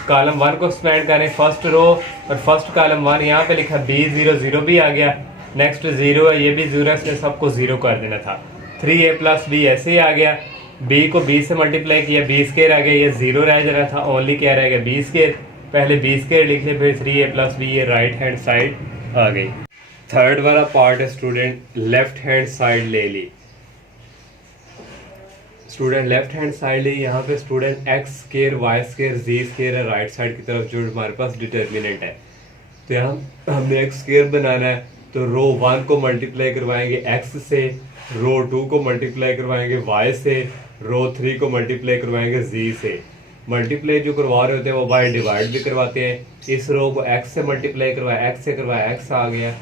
कॉलम 1 को एक्सपेंड करें फर्स्ट रो और फर्स्ट कॉलम 1, यहाँ पे लिखा b 0 0 भी आ गया, नेक्स्ट 0 है, ये भी 0 है, इसलिए सबको 0 कर देना था। 3a प्लस b ऐसे ही आ गया, b को b से मल्टीप्लाई किया, b स्क्वायर आ गया, ये 0 रह जा रहा था, ओनली क्या रह गया b स्क्वायर, पहले b स्क्वायर लिख ले, फिर 3a प्लस b, ये राइट हैंड साइड आ गई। थर्ड वाला पार्ट है स्टूडेंट लेफ्ट हैंड साइड ले ली। स्टूडेंट लेफ्ट हैंड साइड ली, यहाँ पे student X square Y square Z square है राइट साइड की तरफ जो हमारे पास डिटर्मिनेंट है, तो यहाँ हमने एक्स स्क्वायर बनाना है, तो रो 1 को मल्टीप्लाई करवाएंगे x से, रो 2 को मल्टीप्लाई करवाएंगे y से, रो 3 को मल्टीप्लाई करवाएंगे z से। मल्टीप्लाई जो करवा रहे होते हैं वो y डिवाइड भी करवाते हैं। इस रो को x से मल्टीप्लाई करवाया, x से करवाया x आ गया,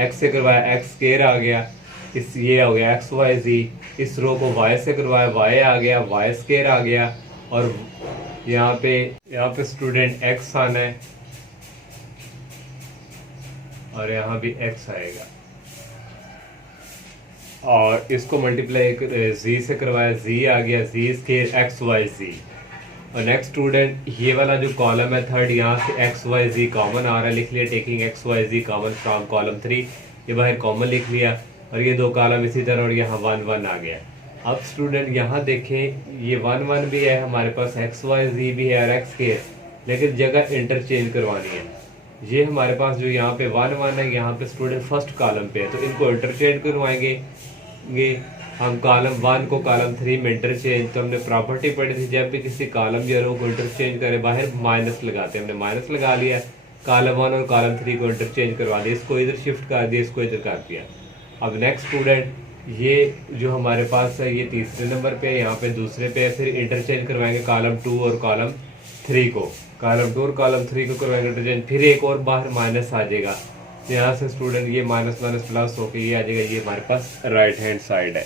x से करवाया x स्क्वायर आ गया, इस ये हो गया एक्स वाई जी। इस रो को y से करवाया y आ गया, y स्क्वायर आ गया, और यहाँ पे स्टूडेंट x आना है और यहाँ भी x आएगा, और इसको मल्टीप्लाई z से करवाया, z आ गया, z स्क्वायर एक्स वाई जी। और नेक्स्ट स्टूडेंट ये वाला जो कॉलम है थर्ड, यहाँ से एक्स वाई जी कॉमन आ रहा है, लिख लिया taking x y z common from column 3, ये बाहर कॉमन लिख लिया, और ये दो कॉलम इसी तरह, और यहाँ 1 1 आ गया। अब स्टूडेंट यहाँ देखें ये 1 1 भी है हमारे पास, एक्स वाई जी भी है और एक्स के, लेकिन जगह इंटरचेंज करवानी है। ये हमारे पास जो यहाँ पे 1 1 है, यहाँ पे स्टूडेंट फर्स्ट कॉलम पे है, तो इनको इंटरचेंज करवाएंगे हम कॉलम 1 को कॉलम 3 में इंटरचेंज। तो हमने प्रॉपर्टी पढ़ी थी, जब भी किसी कॉलम या रो को इंटरचेंज करें बाहर माइनस लगाते हैं, हमने माइनस लगा लिया, कॉलम 1 और कॉलम 3 को इंटरचेंज करवा दिया, इसको इधर शिफ्ट कर दिया, इसको इधर कर दिया। अब नेक्स्ट स्टूडेंट ये जो हमारे पास है ये तीसरे नंबर पे है, यहाँ पे दूसरे पे है, फिर इंटरचेंज करवाएंगे कॉलम 2 और कॉलम 3 को, कॉलम 2 और कॉलम 3 को करवाएंगे इंटरचेंज, फिर एक और बाहर माइनस आ जाएगा, तो यहाँ से स्टूडेंट ये माइनस माइनस प्लस होकर ये आ जाएगा, ये हमारे पास राइट हैंड साइड है।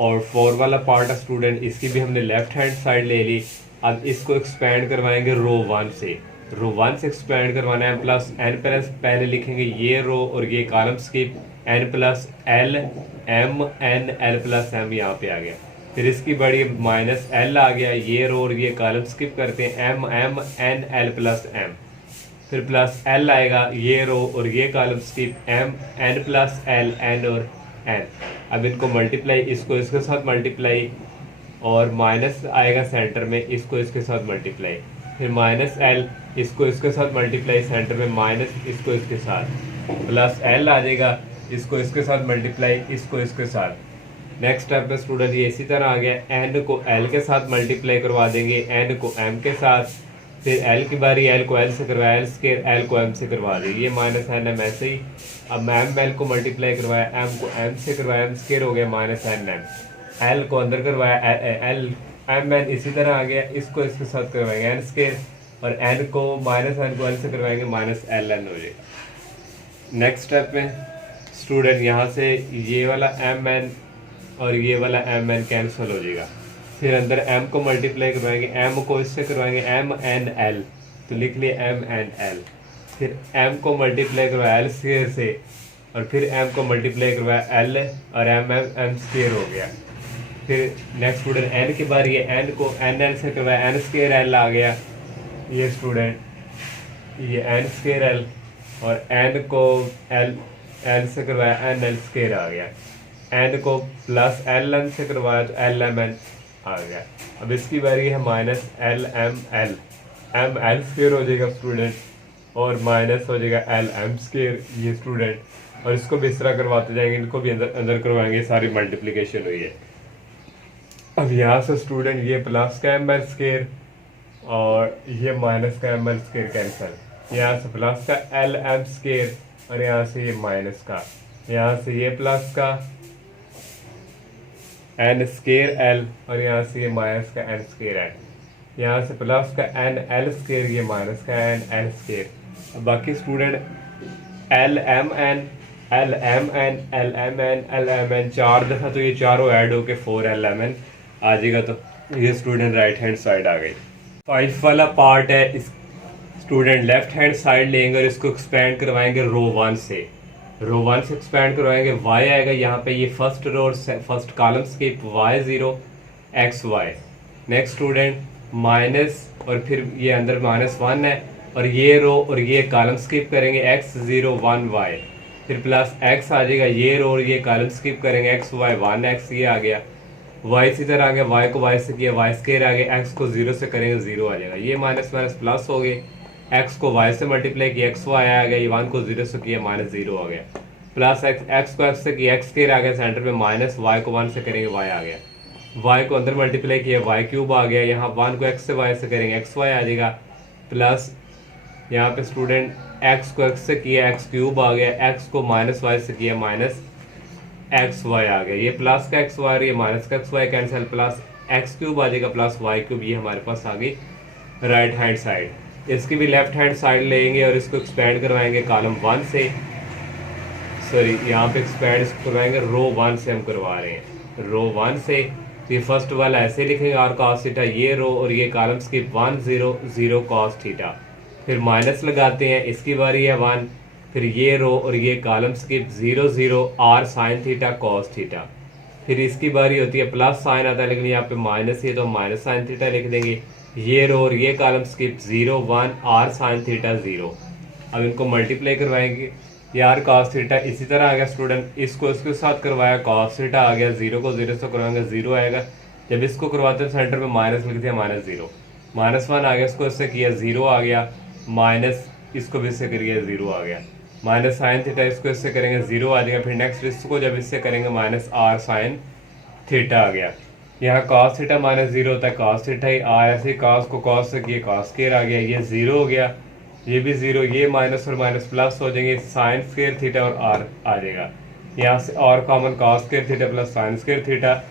और 4 वाला पार्ट है स्टूडेंट, इसकी भी हमने लेफ्ट हैंड साइड ले ली। अब इसको एक्सपेंड करवाएंगे रो 1 से, रो 1 से एक्सपेंड करवाना है, प्लस n प्लस पहले लिखेंगे ये रो और ये column skip, n plus l m n l plus m यहाँ पे आ गया, फिर इसकी बड़ी माइनस एल आ गया, ये रो और ये कॉलम स्किप करते हैं, m m n l plus m, फिर प्लस एल आएगा, ये रो और ये column skip, m n plus l n और एन। अब इनको मल्टीप्लाई, इसको इसके साथ मल्टीप्लाई, और माइनस आएगा सेंटर में, इसको इसके साथ मल्टीप्लाई, फिर माइनस एल, इसको इसके साथ मल्टीप्लाई, सेंटर में माइनस, इसको इसके साथ, प्लस एल आ जाएगा, इसको इसके साथ मल्टीप्लाई, इसको इसके साथ। नेक्स्ट स्टेप में स्टूडेंट ये इसी तरह आ गया, एन को एल के साथ मल्टीप्लाई करवा देंगे, एन को एम के साथ, फिर एल की बारी, एल को एल से करवाया, एल स्केयर एल को एम से करवा दी, ये माइनस एन एम ऐसे ही। अब एम एल को मल्टीप्लाई करवाया, एम को एम से करवाया, एम स्केयर हो गया माइनस एन एम। एल को अंदर करवाया, एल एम एन इसी तरह आ गया, इसको इसके साथ करवाएंगे एन स्केयर, और एन को माइनस एन को एन से करवाएंगे माइनस एल एन हो जाएगा। नेक्स्ट स्टेप में स्टूडेंट यहाँ से ये वाला एम एन और ये वाला एम एन कैंसिल हो जाएगा। फिर अंदर m को मल्टीप्लाई करवाएंगे, m को इससे करवाएंगे m एन l, तो लिख लिए m एन l। फिर m को मल्टीप्लाई करवाया l स्क्वायर से, और फिर m को मल्टीप्लाई करवाया l, और m स्क्वायर हो गया। फिर नेक्स्ट स्टूडेंट n की बारी है, n को n l से करवाया, n स्क्वायर l आ गया। ये स्टूडेंट ये n स्क्वायर l, और n को l से करवाया, n l स्क्वायर आ गया। n को प्लस l m से करवाया तो l m n आ गया। अब इसकी बारी है minus l m l, m l square हो जाएगा स्टूडेंट, और माइनस हो जाएगा एल एम स्क्वायर ये स्टूडेंट, और इसको भी इस तरह करवाते जाएंगे, इनको भी अंदर अंदर करवाएंगे, सारी मल्टीप्लिकेशन हुई है। अब यहाँ से स्टूडेंट ये प्लस का एम एल स्क्वायर और ये माइनस का एम एल स्क्वायर कैंसिल, यहाँ से प्लस का एल एम स्क्वायर और यहाँ से ये माइनस का, यहाँ से ये प्लस का एन स्केयर एल और यहाँ से ये माइनस का एन स्केयर एल, यहाँ से प्लस का एन एल स्केयर, ये माइनस का एन एल स्केयर। बाकी student l m n l m n l m n l m n 4 दफ़ा, तो ये चारों ऐड होके 4 एल एम एन आ जाएगा। तो ये स्टूडेंट राइट हैंड साइड आ गई। 5 वाला पार्ट है, इस स्टूडेंट लेफ्ट हैंड साइड लेंगे और इसको एक्सपेंड करवाएंगे रो 1 से, रो 1 से एक्सपेंड करवाएंगे, y आएगा यहाँ पे, ये फर्स्ट रो और first column skip y0 xy। Next student minus, और फिर ये अंदर -1 है, और ये रो और ये कॉलम स्किप करेंगे x0 1y, फिर प्लस x आ जाएगा, ये रो और ये कॉलम स्किप करेंगे xy 1x, ये आ गया। y इसी तरह आ गया, y को y से किया, y स्क्वायर आ गया, x को 0 से करेंगे 0 आ जाएगा, ये माइनस माइनस प्लस हो गए, x को y से मल्टीप्लाई किया, xy आ गया, ये 1 को 0 से किया -0 आ गया, प्लस x को x से किया, x स्क्वायर आ गया सेंटर पे, माइनस y को 1 से करेंगे y आ गया, y को अंदर मल्टीप्लाई किया, y क्यूब आ गया, यहाँ 1 को x से y से करेंगे xy आ जाएगा, प्लस यहाँ पे स्टूडेंट x को x से किया, x क्यूब आ गया, x को माइनस y से किया, माइनस xy आ गया, ये प्लस का xy और ये माइनस का xy cancel, plus x cube आ जाएगा प्लस y क्यूब, ये हमारे पास आ गई राइट हैंड साइड। इसकी भी लेफ्ट हैंड साइड लेंगे और इसको एक्सपेंड करवाएंगे कॉलम 1 से, सॉरी यहाँ पे एक्सपेंड करवाएंगे रो 1 से, हम करवा रहे हैं रो 1 से। तो ये फर्स्ट वाला ऐसे लिखेंगे r cos थीटा, ये रो और ये कॉलम स्किप 1 0 0 cos थीटा, फिर माइनस लगाते हैं, इसकी बारी है 1, फिर ये रो और ये column skip 0 0 r sin theta cos theta, फिर इसकी बारी होती है प्लस साइन आता है, लेकिन यहाँ पे माइनस है तो माइनस साइन थीटा लिख देंगे, ये रो और ये column skip 0 1 r sin theta 0। अब इनको मल्टीप्लाई करवाएंगे, यार cos थीटा इसी तरह आ गया स्टूडेंट, इसको इसके साथ करवाया cos थीटा आ गया, 0 को 0 से करवाएंगे 0 आएगा, जब इसको करवाते हैं सेंटर पे माइनस लिख दिया -0, -1 आ गया, इसको इससे किया 0 आ गया, माइनस इसको भी इससे करिए 0 आ गया, माइनस साइन थीटा इसको इससे करेंगे 0 आ जाएगा, फिर नेक्स्ट इसको जब इससे करेंगे माइनस r sin थीटा आ गया, यहाँ cos थीटा -0 होता है, cos थीटा ही r, ऐसे cos को cos से किए cos स्क्वायर आ गया, ये 0 हो गया, ये भी 0, ये माइनस और माइनस प्लस हो जाएंगे, साइन स्क्वायर थीटा और r आ जाएगा, यहाँ से और common cos square theta plus sine square theta,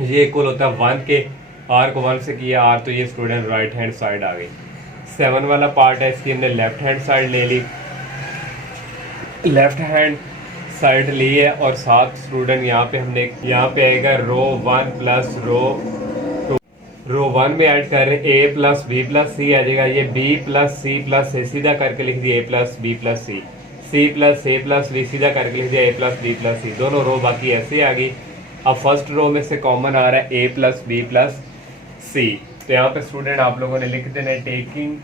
ये इक्वल होता है 1 के, r को 1 से किया r, तो ये स्टूडेंट राइट हैंड साइड आ गई। 7 वाला पार्ट है, इसकी हमने लेफ्ट हैंड साइड ले ली, लेफ्ट हैंड साइड ली है, और साथ स्टूडेंट यहाँ पे हमने यहाँ पे आएगा रो 1 प्लस रो 2, रो 1 में ऐड कर रहे हैं a plus b plus c आ जाएगा, ये b plus c plus a सीधा करके लिख दिया a plus b plus c plus a plus b सीधा करके लिख दिया a plus b plus c, दोनों रो बाकी ऐसे आ गई। अब फर्स्ट रो में से कॉमन आ रहा है a plus b plus c, तो यहाँ पे स्टूडेंट आप लोगों ने लिख देना टेकिंग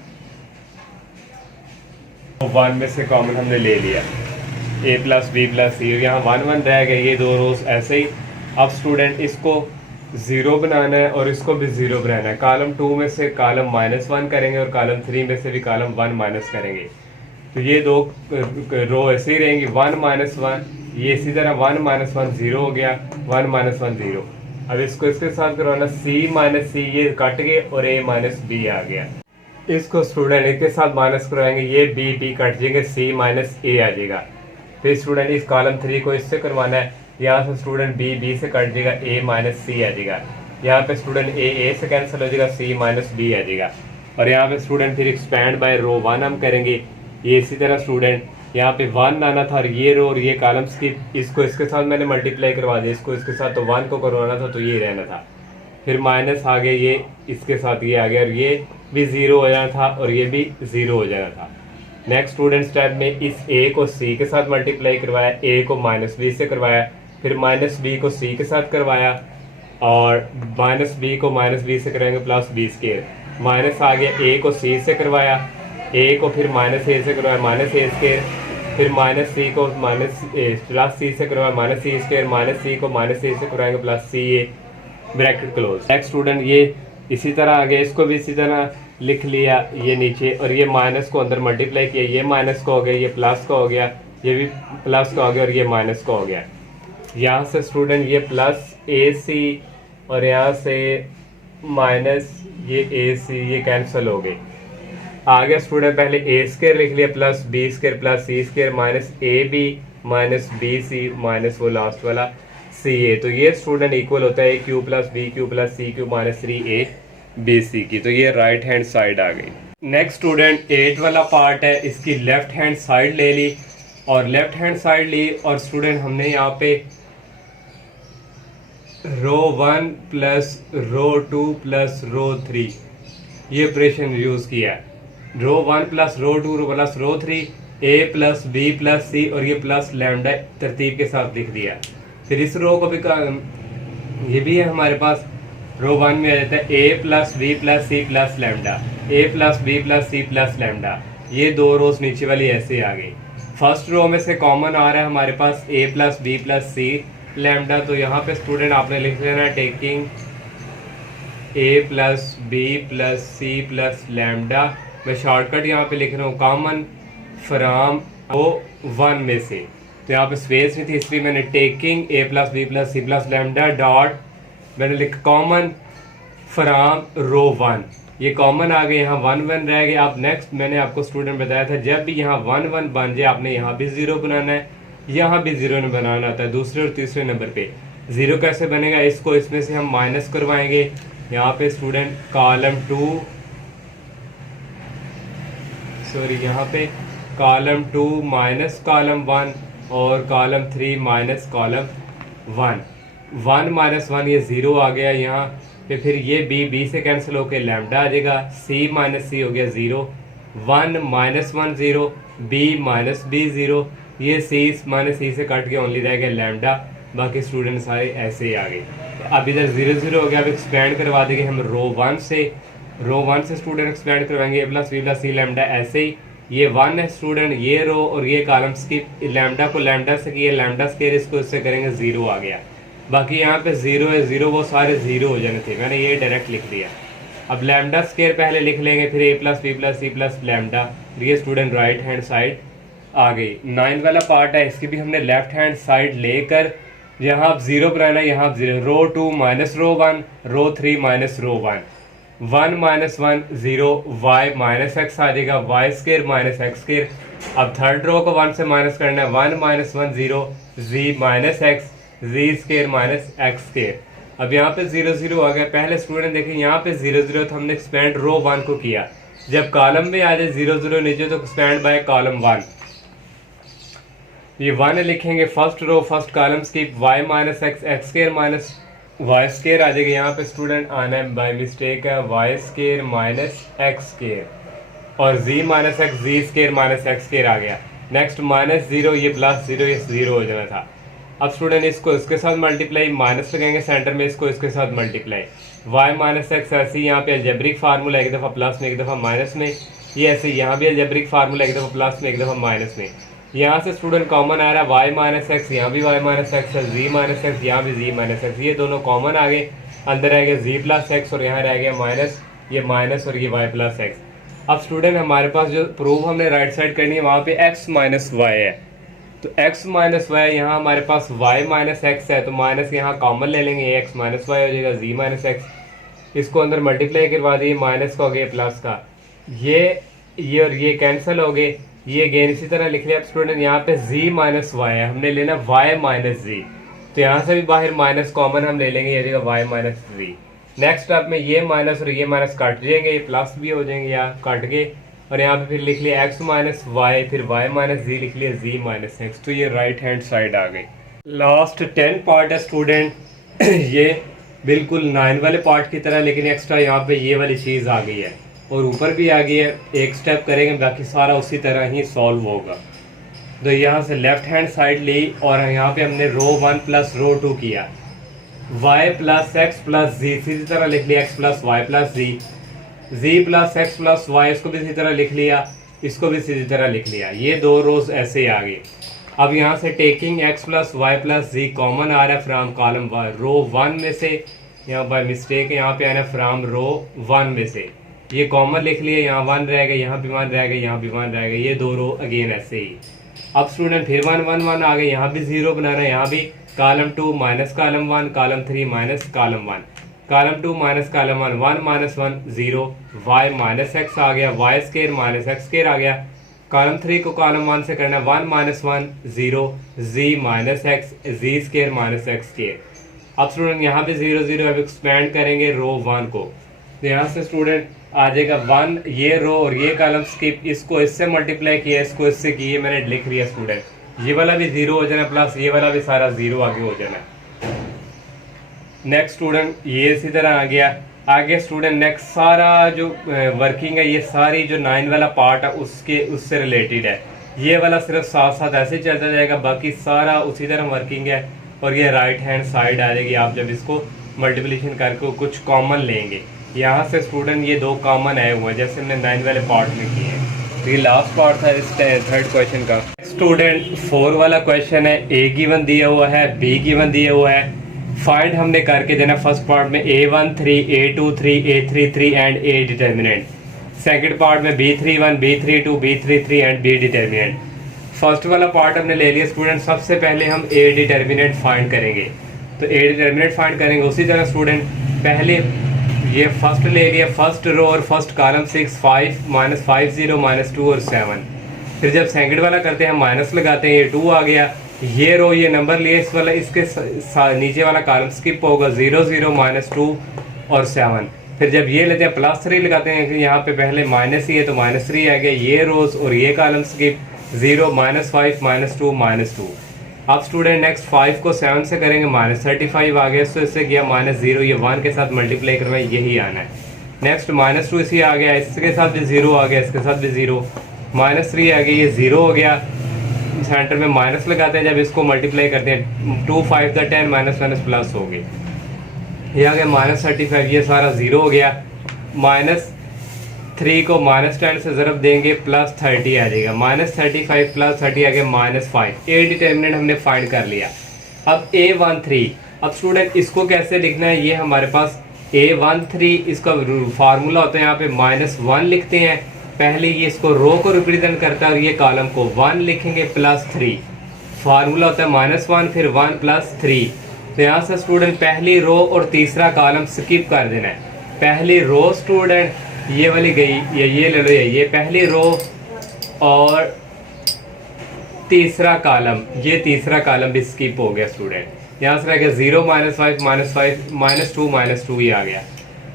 1 में से कॉमन हमने ले लिया a प्लस बी प्लस सी, यहाँ 1 1 रह गया, ये दो रोज ऐसे ही। अब स्टूडेंट इसको 0 बनाना है और इसको भी 0 बनाना है, कॉलम 2 में से कॉलम -1 करेंगे और कॉलम 3 में से भी कॉलम 1 माइनस करेंगे, तो ये दो रो ऐसे ही रहेंगी 1 -1, ये इसी तरह 1 -1 0 हो गया, 1 -1 0। अब इसको इसके साथ करवाना c माइनस सी, ये कट गए और a माइनस बी आ गया। इसको स्टूडेंट इसके साथ माइनस करवाएंगे, ये बी कट जाएंगे, सी माइनस ए आ जाएगा। फिर स्टूडेंट इस कॉलम 3 को इससे करवाना है, यहाँ से स्टूडेंट बी से कट जाएगा, ए माइनस सी आ जाएगा। यहाँ पे स्टूडेंट ए से कैंसिल हो जाएगा, सी माइनस बी आ जाएगा। और यहाँ पे स्टूडेंट फिर एक्सपैंड बाय रो 1 हम करेंगे। ये इसी तरह स्टूडेंट यहाँ पे 1 आना था और ये रो और ये कॉलम्स की इसको इसके साथ मैंने मल्टीप्लाई करवा दिया, इसको इसके साथ, तो 1 को करवाना था तो ये रहना था। फिर माइनस आ गया, ये इसके साथ ये आ गया और ये भी 0 हो जाना था और ये भी 0 हो जाना था। नेक्स्ट स्टूडेंट स्टेप में इस a को c के साथ मल्टीप्लाई करवाया, a को माइनस बी से करवाया, फिर माइनस बी को c के साथ करवाया और माइनस बी को माइनस बी से कराएंगे प्लस बी स्केयर। माइनस आ गया, a को c से करवाया, a को फिर माइनस a से करवाया माइनस a स्केयर, फिर माइनस c को माइनस प्लस c से करवाया minus c square, minus c को माइनस a से करवाएंगे plus c a bracket close. Next student ये इसी तरह आ गया, इसको भी इसी तरह लिख लिया ये नीचे और ये माइनस को अंदर मल्टीप्लाई किया, ये माइनस का हो गया, ये प्लस का हो गया, ये भी प्लस का हो गया और ये माइनस का हो गया। यहाँ से स्टूडेंट ये प्लस ए सी और यहाँ से माइनस ये ए सी ये कैंसिल हो गए। आ गया स्टूडेंट पहले ए स्केयर लिख लिया plus b square plus c square minus ए b minus b c minus वो लास्ट वाला सी ए। तो ये स्टूडेंट इक्वल होता है cube plus b cube plus c cube minus 3a b c की। तो ये राइट हैंड साइड आ गई। नेक्स्ट स्टूडेंट 8 वाला पार्ट है, इसकी लेफ्ट हैंड साइड ले ली और लेफ्ट हैंड साइड ली और स्टूडेंट हमने यहाँ पे रो 1 प्लस रो 2 प्लस रो 3 ये ऑपरेशन यूज किया है। Row 1 plus row 2 plus row 3 a plus B plus C और ये प्लस लैम्डा तरतीब के साथ लिख दिया। फिर इस रो को भी ये भी है हमारे पास, रो 1 में आ जाता है a plus B plus c plus lambda, a plus B plus c plus lambda. ये दो रोज नीचे वाली ऐसे आ गई। फर्स्ट रो में से कॉमन आ रहा है हमारे पास a plus B plus c lambda. तो यहाँ पे स्टूडेंट आपने लिख लेना taking a plus B plus c plus lambda. मैं शॉर्टकट यहाँ पे लिख रहा हूँ कॉमन फ्रॉम रो 1 में से। तो यहाँ पे स्पेस नहीं थी इसलिए मैंने taking a plus B plus c plus lambda dot मैंने लिखा कॉमन फ्रॉम रो 1। ये कॉमन आ गए, यहाँ 1 1 रह गया। अब नेक्स्ट मैंने आपको स्टूडेंट बताया था जब भी यहाँ 1 1 बन जाए आपने यहाँ भी 0 बनाना है, यहाँ भी 0 बनाना होता है। दूसरे और तीसरे नंबर पे 0 कैसे बनेगा, इसको इसमें से हम माइनस करवाएंगे। यहाँ पे स्टूडेंट कॉलम 2 यहाँ पे कॉलम 2 माइनस कॉलम 1 और कॉलम 3 माइनस कॉलम 1। 1 माइनस 1 ये 0 आ गया यहाँ पे। फिर ये बी से कैंसिल होके लैम्डा आ जाएगा, c माइनस सी हो गया 0, 1 माइनस 1 0, b माइनस बी 0, ये c माइनस सी से कट के ओनली रह गया लैम्डा। बाकी स्टूडेंट सारे ऐसे ही आ गए। तो अब इधर 0 0 हो गया। अब एक्सपेंड करवा देंगे हम रो 1 से स्टूडेंट एक्सपेंड करवाएंगे a plus B plus c lambda. ऐसे ही ये 1 है स्टूडेंट, ये रो और ये कॉलम्स की लैम्डा को लैम्डा से किया, लैम्डा स्केयर इसको इससे करेंगे 0 आ गया। बाकी यहाँ पे 0 है, 0 वो सारे 0 हो जाने थे, मैंने ये डायरेक्ट लिख दिया। अब लैम्डा स्केयर पहले लिख लेंगे, फिर a plus B plus c plus lambda. ये स्टूडेंट राइट हैंड साइड आ गई। 9 वाला पार्ट है, इसकी भी हमने लेफ्ट हैंड साइड लेकर यहाँ आप 0 बनाना है, यहाँ 0, row 2 minus row 1, row 3 minus row 1, 1 minus 1 0, y minus X आ जाएगा, Y square minus X square. अब थर्ड रो को 1 से माइनस करना है, 1 minus 1 0, z minus X, z square minus X square. अब यहाँ पे 0 0 आ गया। पहले स्टूडेंट देखें यहाँ पे 0 0 तो हमने एक्सपेंड रो 1 को किया। जब कॉलम में आ जाए 0 0 नीचे तो एक्सपेंड बाय कॉलम 1। ये 1 लिखेंगे फर्स्ट रो फर्स्ट कॉलम की, y minus X X square minus Y square आ जाएगा। यहाँ पे स्टूडेंट आना है बाय मिस्टेक है Y square minus X square और z minus X Z square minus X square आ गया। नेक्स्ट माइनस 0 ये प्लस 0 ये 0 हो जाना था। अब स्टूडेंट इसको इसके साथ मल्टीप्लाई, माइनस लगाएंगे सेंटर में, इसको इसके साथ मल्टीप्लाई, y माइनस एक्स ऐसे यहाँ पे अलजेब्रिक फार्मूला एक दफ़ा प्लस में एक दफ़ा माइनस में, ये ऐसे यहाँ भी अलजेब्रिक फार्मूला एक दफ़ा प्लस में एक दफ़ा माइनस में। यहाँ से स्टूडेंट कॉमन आ रहा है y माइनस एक्स, यहाँ भी y माइनस एक्स है, z माइनस एक्स, यहाँ भी z माइनस एक्स, ये दोनों कॉमन आ गए। अंदर रह गया z प्लस एक्स और यहाँ रह गया माइनस, ये माइनस और ये y प्लस एक्स। अब स्टूडेंट हमारे पास जो प्रूफ हमने राइट साइड करनी है वहाँ पे x माइनस वाई है, तो x माइनस वाई यहाँ हमारे पास y माइनस एक्स है, तो माइनस यहाँ कॉमन ले लेंगे, x माइनस वाई हो जाएगा z माइनस एक्स। इसको अंदर मल्टीप्लाई करवा दिए, माइनस का हो गया प्लस का, ये और ये कैंसिल हो गए, ये अगेन इसी तरह लिख लिया स्टूडेंट। यहाँ पे z माइनस वाई है, हमने लेना y माइनस जी, तो यहाँ से भी बाहर माइनस कॉमन हम ले लेंगे, ये देगा y माइनस जी। नेक्स्ट स्टेप में ये माइनस और ये माइनस कट जाएंगे, ये प्लस भी हो जाएंगे या कट गए, और यहाँ पे फिर लिख लिया x माइनस वाई, फिर y माइनस जी लिख लिया z माइनस एक्स, तो ये राइट हैंड साइड आ गई। लास्ट 10 पार्ट है स्टूडेंट ये बिल्कुल 9 वाले पार्ट की तरह, लेकिन एक्स्ट्रा यहाँ पे ये वाली चीज़ आ गई है और ऊपर भी आ गई है। एक स्टेप करेंगे, बाकी सारा उसी तरह ही सॉल्व होगा। तो यहाँ से लेफ्ट हैंड साइड ली और यहाँ पे हमने रो 1 प्लस रो 2 किया, y plus x plus z, इसी तरह लिख लिया x plus Y plus z, z plus x plus y, इसको भी इसी तरह लिख लिया, इसको भी इसी तरह लिख लिया। ये दो रोज ऐसे ही आ गए। अब यहाँ से taking x plus Y plus Z common आ रहा है फ्राम कॉलम रो 1 में से, यहाँ बाय मिस्टेक यहाँ पे आना फ्राम रो 1 में से, ये कॉमन लिख लिए, यहाँ 1 रहेगा, यहाँ भी 1 रहेगा, यहाँ भी 1 रहेगा, ये दो रो अगेन ऐसे ही। अब स्टूडेंट फिर 1 1 1 आ गए, यहाँ भी 0 बनाना है, यहाँ भी column 2 minus column 1, column 3 minus column 1, column 2 minus column 1, 1 minus 1 0, y minus X आ गया, Y square minus X square आ गया। कॉलम 3 को कॉलम 1 से करना, 1 minus 1 0, z minus X, Z square minus X square. अब स्टूडेंट यहाँ पे 0 0, अब एक्सपेंड करेंगे रो 1 को, तो यहाँ से स्टूडेंट आ जाएगा 1, ये रो और ये कॉलम स्किप, इसको इससे मल्टीप्लाई किया, इसको इससे किए, मैंने लिख लिया स्टूडेंट। ये वाला भी 0 हो जाना प्लस ये वाला भी सारा 0 आगे हो जाना। नेक्स्ट स्टूडेंट ये इसी तरह आ गया। आगे स्टूडेंट नेक्स्ट सारा जो वर्किंग है, ये सारी जो 9 वाला पार्ट है उससे रिलेटेड है। ये वाला सिर्फ साथ साथ ऐसे चलता जाएगा, बाकी सारा उसी तरह वर्किंग है। और ये राइट हैंड साइड आ जाएगी, आप जब इसको मल्टीप्लिकेशन करके कुछ कॉमन लेंगे। यहाँ से स्टूडेंट ये दो कॉमन आए हुए हैं जैसे हमने 9 वाले पार्ट में किए हैं। तो ये लास्ट पार्ट था इस थर्ड क्वेश्चन का। स्टूडेंट 4 वाला क्वेश्चन है, ए गिवन दिया हुआ है, बी गिवन दिया हुआ है, फाइंड हमने करके देना फर्स्ट पार्ट में A13, A23, A33 and A determinant. Second part में B31, B32, B33 and B determinant. First वाला पार्ट हमने ले लिया स्टूडेंट, सबसे पहले हम A डिटर्मिनेंट फाइंड करेंगे। तो A डिटर्मिनेंट फाइंड करेंगे, उसी तरह स्टूडेंट पहले ये फर्स्ट ले लिया, फर्स्ट रो और फर्स्ट कॉलम 6 5 माइनस 5 0 माइनस 2 और 7। फिर जब सेकंड वाला करते हैं माइनस लगाते हैं, ये 2 आ गया, ये रो ये नंबर लिए, इस वाला इसके नीचे वाला कॉलम स्किप होगा, 0 0 माइनस 2 और 7। फिर जब ये लेते हैं प्लस 3 लगाते हैं, यहाँ पे पहले माइनस ही है तो माइनस 3 आ गया, ये रोज और ये column skip, 0 minus 5 minus 2 minus 2। अब स्टूडेंट नेक्स्ट 5 को 7 से करेंगे, माइनस 35 आ गया, तो इससे गया माइनस 0, ये 1 के साथ मल्टीप्लाई करवाएं, यही आना है। नेक्स्ट माइनस 2 इसी आ गया, इसके साथ भी 0 आ गया, इसके साथ भी 0, माइनस 3 आ गया, ये 0 हो गया, सेंटर में माइनस लगाते हैं, जब इसको मल्टीप्लाई करते हैं 2 5 का 10 माइनस माइनस प्लस हो गए, ये आ गया माइनस 35, ये सारा 0 हो गया। माइनस 3 को माइनस 10 से ज़रब देंगे, प्लस 30 आ जाएगा, माइनस 35 प्लस 30 आ गया माइनस 5। ए डिटर्मिनेंट हमने फाइंड कर लिया। अब A13, अब स्टूडेंट इसको कैसे लिखना है, ये हमारे पास A13 इसका फार्मूला होता है, यहाँ पे -1 लिखते हैं, पहले ये इसको रो को रिप्रेजेंट करता है और ये कॉलम को 1 लिखेंगे प्लस 3, फार्मूला होता है -1 फिर 1 प्लस 3। तो यहाँ से स्टूडेंट पहली रो और तीसरा कॉलम स्किप कर देना है। पहली रो स्टूडेंट ये वाली गई, ये ले लो, ये पहली रो और तीसरा कॉलम, ये तीसरा कॉलम भी स्किप हो गया स्टूडेंट। यहाँ से रह गया 0 माइनस 5 माइनस 5 माइनस 2 ये आ गया।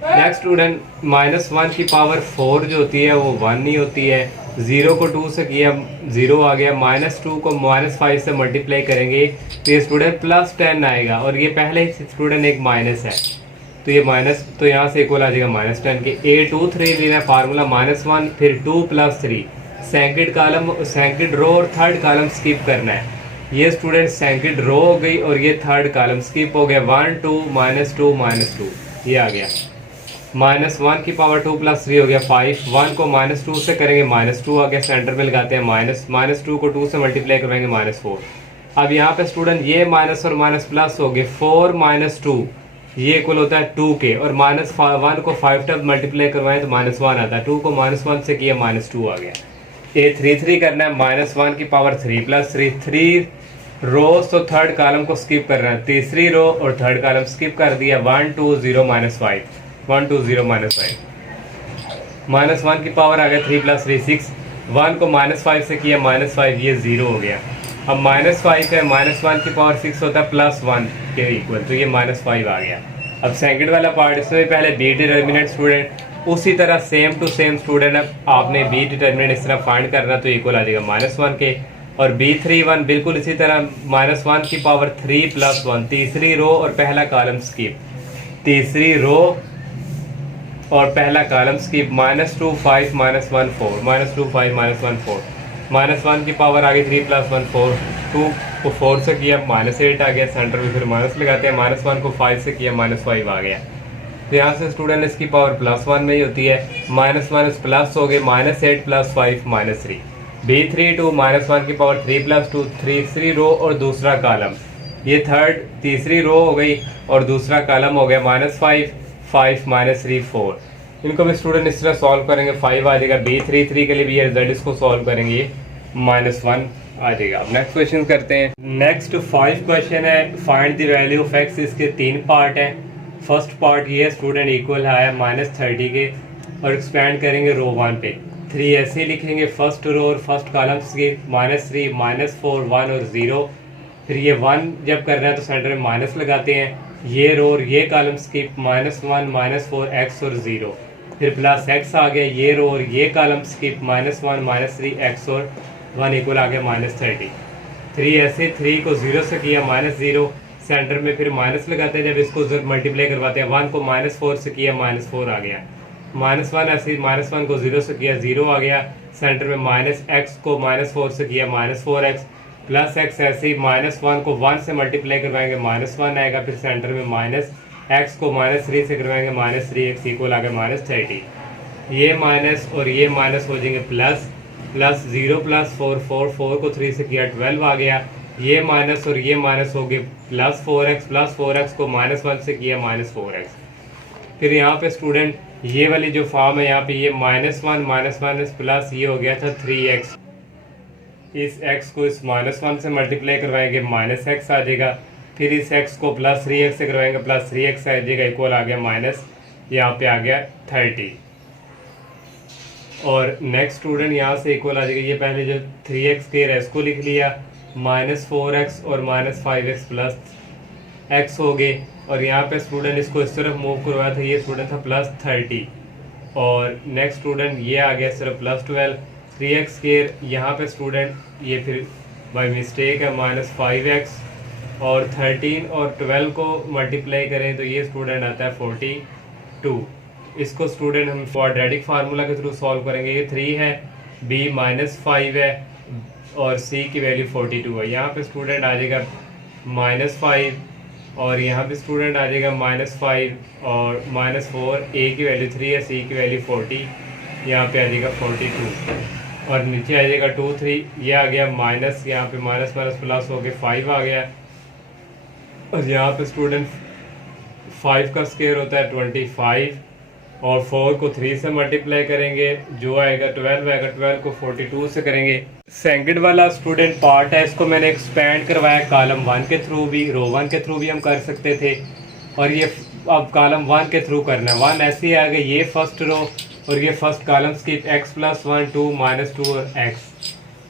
नेक्स्ट स्टूडेंट -1 की पावर 4 जो होती है वो 1 नहीं होती है, 0 को 2 से किया 0 आ गया, -2 को -5 से मल्टीप्लाई करेंगे तो ये स्टूडेंट प्लस 10 आएगा, और ये पहले ही स्टूडेंट एक माइनस है तो ये माइनस, तो यहाँ से इक्वल आ जाएगा -10 के। A23 लेना फार्मूला -1 फिर 2 plus 3, second column second row और थर्ड कॉलम स्किप करना है। ये स्टूडेंट सेकंड रो हो गई और ये थर्ड कॉलम स्किप हो गया, 1 2 -2 ये आ गया। -1 की पावर 2 प्लस 3 हो गया 5, 1 को -2 से करेंगे -2 आ गया, सेंटर में लगाते हैं -2 को 2 से मल्टीप्लाई करवाएंगे -4। अब यहाँ पे स्टूडेंट ये माइनस और माइनस प्लस हो गए, 4 - 2 ये इक्वल होता है 2 के, और -1 को 5 टर्म मल्टीप्लाई करवाएं तो -1 आता है, 2 को -1 से किया -2 आ गया। A33 करना है, -1 की पावर 3 प्लस 3 रोज तो थर्ड कॉलम को स्किप करना है, तीसरी रो और थर्ड कॉलम स्किप कर दिया, 1 2 0 -5 1 2 0 -5। -1 की पावर आ गया 3 + 3 6, 1 को -5 से किया -5, ये 0 हो गया। अब -5 है, -1 की पावर 6 होता है +1 के इक्वल, तो ये -5 आ गया। अब सेकंड वाला पार्ट, इसमें पहले बी डिटर्मिनेंट स्टूडेंट, उसी तरह सेम टू सेम स्टूडेंट, अब आपने बी डिटर्मिनेंट इस तरह फाइंड करना, तो इक्वल आ जाएगा -1 के। और B31 बिल्कुल इसी तरह -1 की पावर 3 + 1, तीसरी रो और पहला कॉलम स्किप, तीसरी रो और पहला कॉलम स्किप, -2 5 -1 4, -2 5 -1 4, -1 की पावर आ गई 3 + 1 4, 2 को 4 से किया -8 आ गया, सेंटर में फिर माइनस लगाते हैं, -1 को 5 से किया -5 आ गया। तो यहाँ से स्टूडेंट इसकी पावर +1 में ही होती है, -1 प्लस हो गए, -8 + 5 -3, B32 -1 की पावर 3 + 2, तीसरी रो और दूसरा कॉलम, ये तीसरी रो हो गई और दूसरा कॉलम हो गया -5 5 -3 4। इनको भी स्टूडेंट इस तरह सॉल्व करेंगे, 5 आ जाएगा। B33 के लिए भी ये रिजल्ट इसको सॉल्व करेंगे, ये -1 आ जाएगा। अब नेक्स्ट क्वेश्चन करते हैं। नेक्स्ट 5 क्वेश्चन है, find the value of x। इसके 3 पार्ट हैं। फर्स्ट पार्ट ये स्टूडेंट इक्वल है -30 के, और एक्सपेंड करेंगे रो 1 पे। 3 ऐसे ही लिखेंगे, फर्स्ट रो और फर्स्ट कॉलम्स की, -3 -4 1 और 0। फिर ये 1 जब करना है तो सेंटर में माइनस लगाते हैं, ये रो और ये कॉलम स्किप, -1 -4 x और 0। फिर प्लस x आ गया, ये रो और ये कॉलम स्किप, -1 -3 x और 1 इक्वल आ गया -30। 3 ऐसे, 3 को 0 से किया -0, सेंटर में फिर माइनस लगाते हैं, जब इसको मल्टीप्लाई करवाते हैं, 1 को -4 से किया -4 आ गया, -1 ऐसे, -1 को 0 से किया 0 आ गया, सेंटर में -x को -4 से किया -4x, प्लस x ऐसे ही, -1 को 1 से मल्टीप्लाई करवाएंगे -1 आएगा, फिर सेंटर में -x को -3 से करवाएंगे -3x इक्वल आ गया -30। ये माइनस और ये माइनस हो जाएंगे प्लस, 0 + 4 4, 4 को 3 से किया 12 आ गया, ये माइनस और ये माइनस हो गए +4x, +4x को -1 से किया -4x। फिर यहाँ पे स्टूडेंट ये वाली जो फॉर्म है, यहाँ पे ये -1 प्लस ये हो गया था 3x, इस x को इस -1 से मल्टीप्लाई करवाएंगे -x आ जाएगा, फिर इस x को +3x से करवाएंगे +3x आ जाएगा, इक्वल आ गया माइनस, यहाँ पे आ गया 30। और नेक्स्ट स्टूडेंट यहाँ से इक्वल आ जाएगा, ये पहले जो 3x स्क्वायर है इसको लिख लिया, -4x और -5x प्लस x हो गए, और यहाँ पे स्टूडेंट इसको इस तरफ मूव करवाया था, ये स्टूडेंट था +30, और नेक्स्ट स्टूडेंट ये आ गया सिर्फ +12, 3x स्क्वायर, यहाँ पे स्टूडेंट ये फिर बाय मिस्टेक है -5x, और 13 और 12 को मल्टीप्लाई करें तो ये स्टूडेंट आता है 42। इसको स्टूडेंट हम क्वाड्रेटिक फार्मूला के थ्रू सॉल्व करेंगे, ये 3 है, b -5 है, और c की वैल्यू 42 है। यहाँ पे स्टूडेंट आ जाएगा -5, और यहाँ पे स्टूडेंट आ जाएगा -5 और -4, a की वैल्यू 3 है, c की वैल्यू 40, यहाँ पे आ जाएगा 42, और नीचे आ जाएगा 2 3, ये आ गया माइनस, यहाँ पे माइनस प्लस हो गया 5 आ गया, और यहाँ पे स्टूडेंट 5 का स्क्वायर होता है 25, और 4 को 3 से मल्टीप्लाई करेंगे जो आएगा 12 आएगा, 12 को 42 से करेंगे। सेकंड वाला स्टूडेंट पार्ट है, इसको मैंने एक्सपेंड करवाया कॉलम 1 के थ्रू भी, रो 1 के थ्रू भी हम कर सकते थे, और ये अब कॉलम 1 के थ्रू करना है। 1 ऐसे ही आ गए, ये फर्स्ट रो और ये फर्स्ट कॉलम स्किप, x + 1 2 -2 और x,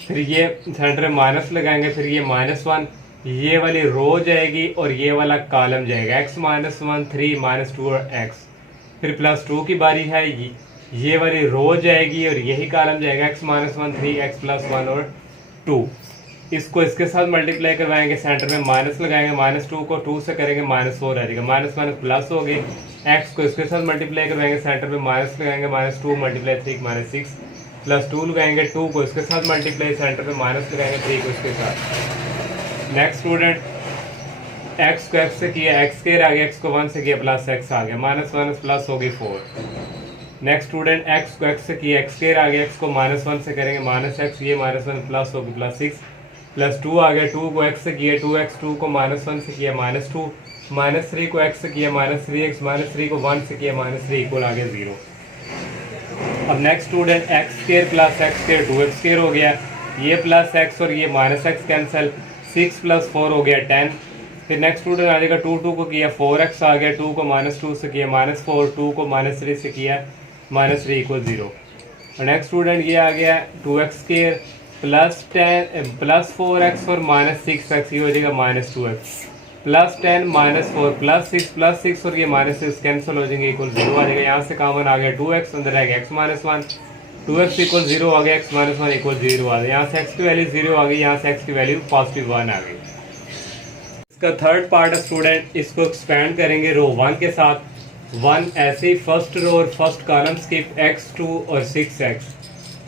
फिर ये सेंटर में माइनस लगाएंगे, फिर ये -1, ये वाली रो जाएगी और ये वाला कॉलम जाएगा, x -1 3 -2 और x, फिर +2 की बारी है, ये वाली रो जाएगी और यही कॉलम जाएगा, x -1 3 x + 1 और 2। इसको इसके साथ मल्टीप्लाई करवाएंगे, सेंटर में माइनस लगाएंगे, -2 को 2 से करेंगे -4 आ जाएगा, माइनस प्लस हो गई, x को इसके साथ मल्टीप्लाई करवाएंगे, सेंटर में माइनस लगाएंगे, -2 × 3 -6, +2 लगाएंगे, 2 को इसके साथ मल्टीप्लाई, सेंटर में माइनस लगाएंगे, 3 को इसके साथ। नेक्स्ट स्टूडेंट x को x से किया, x स्क्वायर आ गया, x को 1 से किया +x आ गया, -1 प्लस हो गई 4। नेक्स्ट स्टूडेंट x को x से किया, x स्क्वायर आ गया, x को -1 से करेंगे -x, ये -1 प्लस हो गई +6, +2 आ गया, 2 को x से किया 2x, 2 को -1 से किया -2, -3 को x से किया -3x, -3 को 1 से किया -3 इक्वल आ गया 0। अब next student x square + x square 2x square हो गया, ये +x और ये -x कैंसिल, 6 + 4 हो गया 10। फिर नेक्स्ट स्टूडेंट आ जाएगा 2 को किया 4x आ गया, 2 को -2 से किया -4, 2 को -3 से किया माइनस 3 इक्वल 0। और नेक्स्ट स्टूडेंट ये आ गया 2x square plus 10 plus 4x और माइनस 6x, ये हो जाएगा minus 2x plus 10 minus 4 plus 6 और ये माइनस 6 कैंसिल हो जाएंगे, इक्वल 0 आ जाएगा। यहाँ से कॉमन आ गया 2x, अंदर आ गया x माइनस 1, 2x इक्वल 0 आ गया, x माइनस 1 इक्वल 0 आ गया। यहाँ से x की वैल्यू 0 आ गई, यहाँ से x की वैल्यू पॉजिटिव 1 आ गई। इसका थर्ड पार्ट है स्टूडेंट, इसको एक्सपेंड करेंगे रो 1 के साथ। 1 ऐसे ही फर्स्ट रो और फर्स्ट कॉलम स्किप x2 और 6x,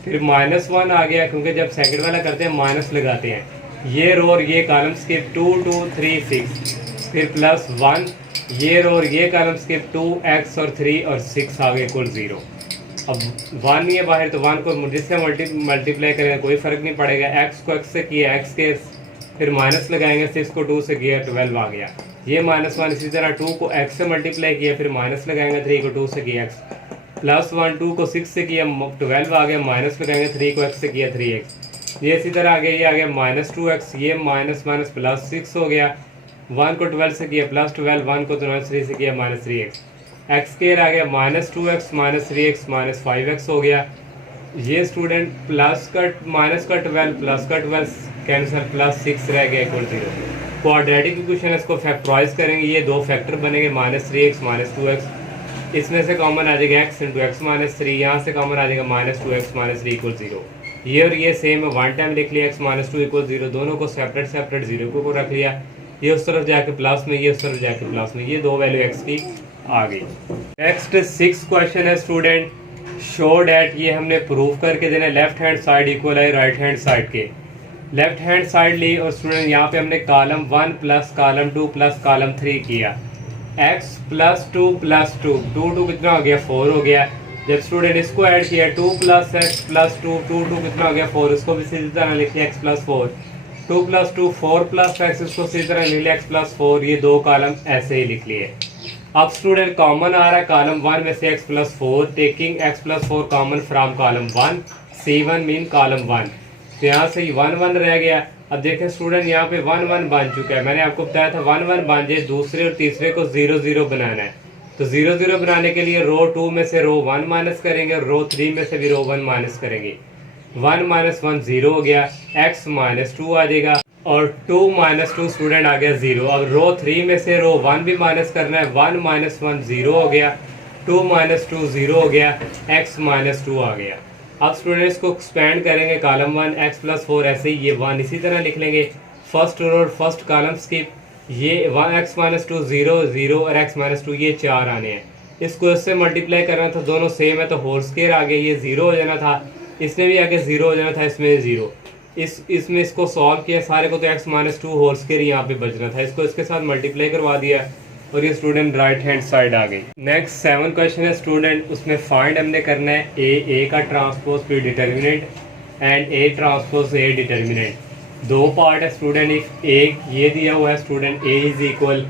फिर माइनस 1 आ गया क्योंकि जब सेकंड वाला करते हैं माइनस लगाते हैं। ये रो और ये कॉलम स्किप 2 2 3 6, फिर प्लस 1, ये रो और ये कॉलम स्किप 2x और 3 और 6 आ गए इक्वल 0। अब 1 नहीं है बाहर तो 1 को जिससे मल्टीप्लाई करेंगे कोई फर्क नहीं पड़ेगा। x को x से किया x के, फिर माइनस लगाएंगे, 6 को 2 से किया 12 आ गया। ये माइनस 1 इसी तरह 2 को x से मल्टीप्लाई किया, फिर माइनस लगाएंगे, 3 को 2 से किया x प्लस 1, 2 को 6 से किया 12 आ गया, माइनस लगाएंगे, 3 को x से किया 3x। ये इसी तरह आगे ये आ गया माइनस 2x, ये माइनस माइनस प्लस 6 हो गया, 1 को 12 से किया प्लस 12, 1 को 3 से किया माइनस 3x। x स्क्वायर आ गया minus 2x minus 3x minus 5x हो गया। ये स्टूडेंट प्लस कट माइनस का 12 प्लस का 12 कैंसर, प्लस 6 रह गया इक्वल 0। क्वाड्रेटिक इक्वेशन है, इसको फैक्टराइज करेंगे, ये दो फैक्टर बनेंगे माइनस 3x माइनस 2x, इसमें से कॉमन आ जाएगा x इंटू एक्स माइनस 3, यहाँ से कॉमन आ जाएगा माइनस 2x माइनस 3 इक्वल 0। ये और ये सेम है, वन टाइम लिख लिया x माइनस 2 इक्वल 0, दोनों को सेपरेट सेपरेट 0 को रख लिया, ये उस तरफ जाके प्लस में, ये उस तरफ जाके प्लस में, ये दो वैल्यू x की आ गई। नेक्स्ट 6 क्वेश्चन है स्टूडेंट, शो डैट, ये हमने प्रूफ करके देना लेफ्ट हैंड साइड इक्वल है राइट हैंड साइड के। लेफ्ट हैंड साइड ली और स्टूडेंट यहाँ पे हमने column 1 plus column 2 plus column 3 किया, x प्लस 2 प्लस 2, 2 कितना हो गया 4 हो गया। जब स्टूडेंट इसको ऐड किया 2 प्लस एक्स प्लस 2, 2 कितना हो गया 4, इसको भी सीधी तरह लिखिए x plus 4, 2 plus 2 4 plus x, इसको सीधी तरह लिख लिया x प्लस 4, ये दो कॉलम ऐसे ही लिख लिए। अब स्टूडेंट कॉमन आ रहा है कॉलम 1 में से x plus 4, taking x plus 4 common from column 1, C1 mean column 1, तो यहाँ से 1 1 रह गया। अब देखें स्टूडेंट यहाँ पे 1 1 बन चुका है, मैंने आपको बताया था 1 1 बन जाए, दूसरे और तीसरे को 0 0 बनाना है, तो 0 0 बनाने के लिए रो 2 में से रो 1 माइनस करेंगे और रो 3 में से भी रो 1 माइनस करेंगे। 1 माइनस 1 0 हो गया, x माइनस 2 आ जाएगा और 2 माइनस 2 स्टूडेंट आ गया 0। अब रो 3 में से रो 1 भी माइनस करना है, 1 माइनस 1 0 हो गया, 2 माइनस 2 0 हो गया, x माइनस 2 आ गया। अब स्टूडेंट्स को एक्सपेंड करेंगे कॉलम 1 x प्लस 4, ऐसे ही ये 1 इसी तरह लिख लेंगे, फर्स्ट रो और फर्स्ट कॉलम स्किप, ये 1x माइनस 2 0 0 और x माइनस 2 ये 4 आने हैं, इसको इससे मल्टीप्लाई करना था, दोनों सेम है तो होल स्क्वायर आ गया, ये 0 हो जाना था, इसमें भी आगे 0 हो जाना था, इसमें 0, इसमें इसको सॉल्व किया सारे को तो x माइनस 2 होल स्क्वायर यहाँ पे बचना था, इसको इसके साथ मल्टीप्लाई करवा दिया और ये स्टूडेंट राइट हैंड साइड आ गई। नेक्स्ट 7 क्वेश्चन है स्टूडेंट, उसमें फाइंड हमने करना है ए का transpose B determinant and A transpose A determinant. दो पार्ट है स्टूडेंट, एक ये दिया हुआ है स्टूडेंट ए इज इक्वल,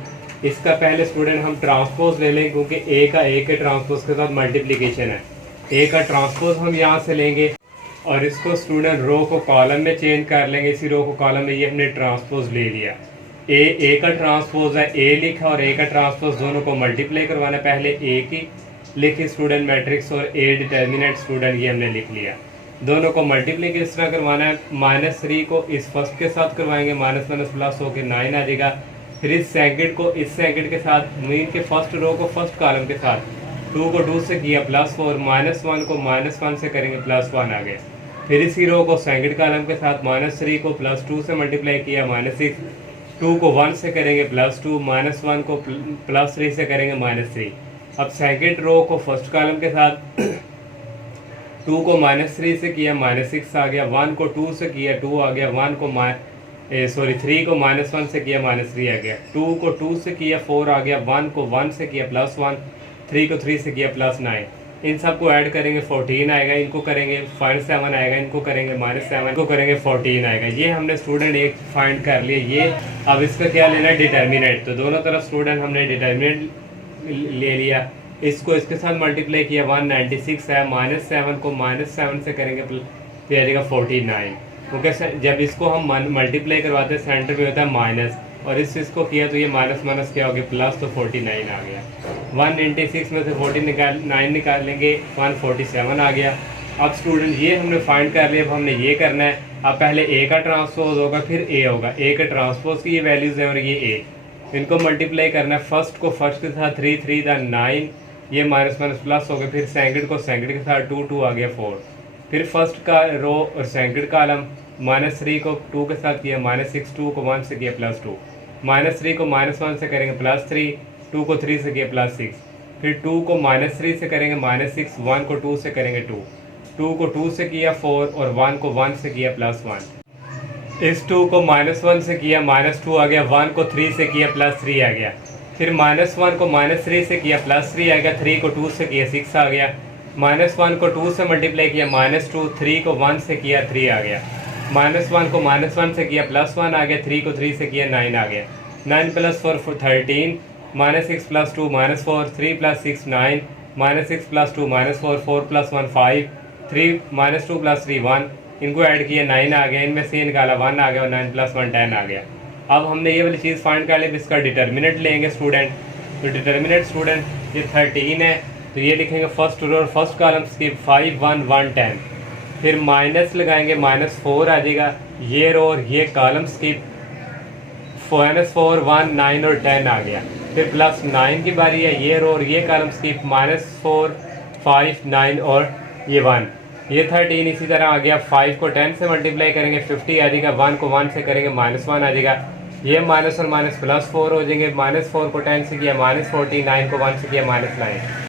इसका पहले स्टूडेंट हम ट्रांसपोज ले लें क्योंकि ए के ट्रांसपोज के साथ मल्टीप्लिकेशन है, ए का ट्रांसपोज हम यहाँ से लेंगे और इसको स्टूडेंट रो को कॉलम में चेंज कर लेंगे, इसी रो को कॉलम में ये हमने ट्रांसपोज ले लिया। ए का ट्रांसपोज है, ए लिखा और ए का ट्रांसपोज दोनों को मल्टीप्लाई करवाना, पहले ए की लिखी स्टूडेंट मैट्रिक्स और ए डिटर्मिनेंट स्टूडेंट ये हमने लिख लिया, दोनों को मल्टीप्लाई किस तरह करवाना है, -3 को इस फर्स्ट के साथ करवाएंगे, माइनस माइनस प्लस होकर 9 आ जाएगा, फिर इस सेकंड को इस सेकंड के साथ, मीन के फर्स्ट रो को फर्स्ट कॉलम के साथ, 2 को 2 से किया +4, -1 को -1 से करेंगे +1 आ गया, फिर इसी रो को सेकंड कॉलम के साथ -3 को +2 से मल्टीप्लाई किया -6, 2 को 1 से करेंगे +2, -1 को +3 से करेंगे -3। अब सेकंड रो को फर्स्ट कॉलम के साथ 2 को -3 से किया -6 आ गया, 1 को 2 से किया 2 आ गया, 3 को -1 से किया -3 आ गया, 2 को 2 से किया 4 आ गया, 1 को 1 से किया +1, 3 को 3 से किया +9, इन सब को ऐड करेंगे 14 आएगा, इनको करेंगे -7 आएगा, इनको करेंगे -7, इनको करेंगे 14 आएगा। ये हमने स्टूडेंट एक फाइंड कर लिया। ये अब इसका क्या लेना है डिटर्मिनेंट, तो दोनों तरफ स्टूडेंट हमने डिटर्मिनेंट ले लिया, इसको इसके साथ मल्टीप्लाई किया 196 है, -7 को -7 से करेंगे तो आ जाएगा 49, क्योंकि जब इसको हम मल्टीप्लाई करवाते हैं सेंटर में होता है माइनस, और इस चीज़ को किया तो ये माइनस माइनस क्या हो गया प्लस, तो 49 आ गया। 196 में से 49 निकालेंगे 147 आ गया। अब स्टूडेंट ये हमने फाइंड कर लिया, अब हमने ये करना है। अब पहले ए का ट्रांसपोज होगा फिर ए होगा, ए का ट्रांसपोज की ये वैल्यूज़ है और ये ए, इनको मल्टीप्लाई करना है। फर्स्ट को फर्स्ट के साथ 3 3 था 9, ये माइनस माइनस प्लस हो गया। फिर सेकंड को सेकंड के साथ 2 2 आ गया 4। फिर फर्स्ट का रो और सेकंड कॉलम -3 को 2 के साथ किया -6, 2 को 1 से किया +2, -3 को -1 से करेंगे +3, 2 को 3 से किया +6, फिर 2 को -3 से करेंगे -6, 1 को 2 से करेंगे 2, 2 को 2 से किया 4 और 1 को 1 से किया +1। इस 2 को -1 से किया -2 आ गया, 1 को 3 से किया +3 आ गया। फिर -1 को -3 से किया +3 आ गया, 3 को 2 से किया 6 आ गया। -1 को 2 से मल्टीप्लाई किया -2, 3 को 1 से किया 3 आ गया। -1 को -1 से किया +1 आ गया, 3 को 3 से किया 9 आ गया। 9 + 4 13, -6 + 2 -4, 3 + 6 9, -6 + 2 -4, 4 + 1 5, 3 -2 + 3 1, इनको ऐड किया 9 आ गया, इनमें से निकाला 1 आ गया और 9 + 1 10 आ गया। अब हमने ये वाली चीज़ फाइंड कर ली, इसका डिटर्मिनेंट लेंगे स्टूडेंट। तो डिटर्मिनेंट स्टूडेंट ये 13 है, तो ये लिखेंगे फर्स्ट रो और फर्स्ट कॉलम स्किप 5 1 1 10, फिर माइनस लगाएंगे -4 आ जाएगा, ये रो और ये कॉलम स्किप -4 1 9 और 10 आ गया। फिर +9 की बारी है, ये रो और ये कॉलम स्किप -4 5 9 और ये 1, ये 13 इसी तरह आ गया। 5 को 10 से मल्टीप्लाई करेंगे 50 आ जाएगा, 1 को 1 से करेंगे -1 आ जाएगा, ये माइनस और माइनस +4 हो जाएंगे। -4 को 10 से किया -40, 9 को 1 से किया -9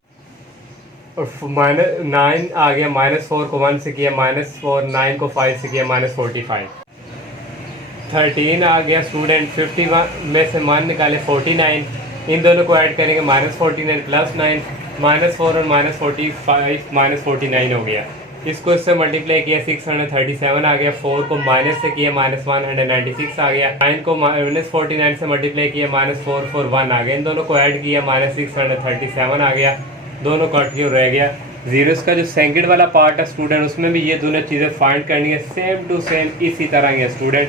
और -9 आ गया, -4 को 1 से किया -4, 9 को 5 से किया -45, 13 आ गया स्टूडेंट। 51 में से मान निकाले 49, इन दोनों को ऐड करेंगे -49 + 9, -4 और -45 -49 हो गया। इसको इससे मल्टीप्लाई किया 637 आ गया, 4 को माइनस से किया -196 आ गया, 9 को -49 से मल्टीप्लाई किया -441 आ गया, इन दोनों को ऐड किया -637 आ गया, दोनों कट के रह गया 0। इसका जो सेकंड वाला पार्ट है स्टूडेंट, उसमें भी ये दोनों चीज़ें फाइंड करनी है, सेम टू सेम इसी तरह ही है स्टूडेंट,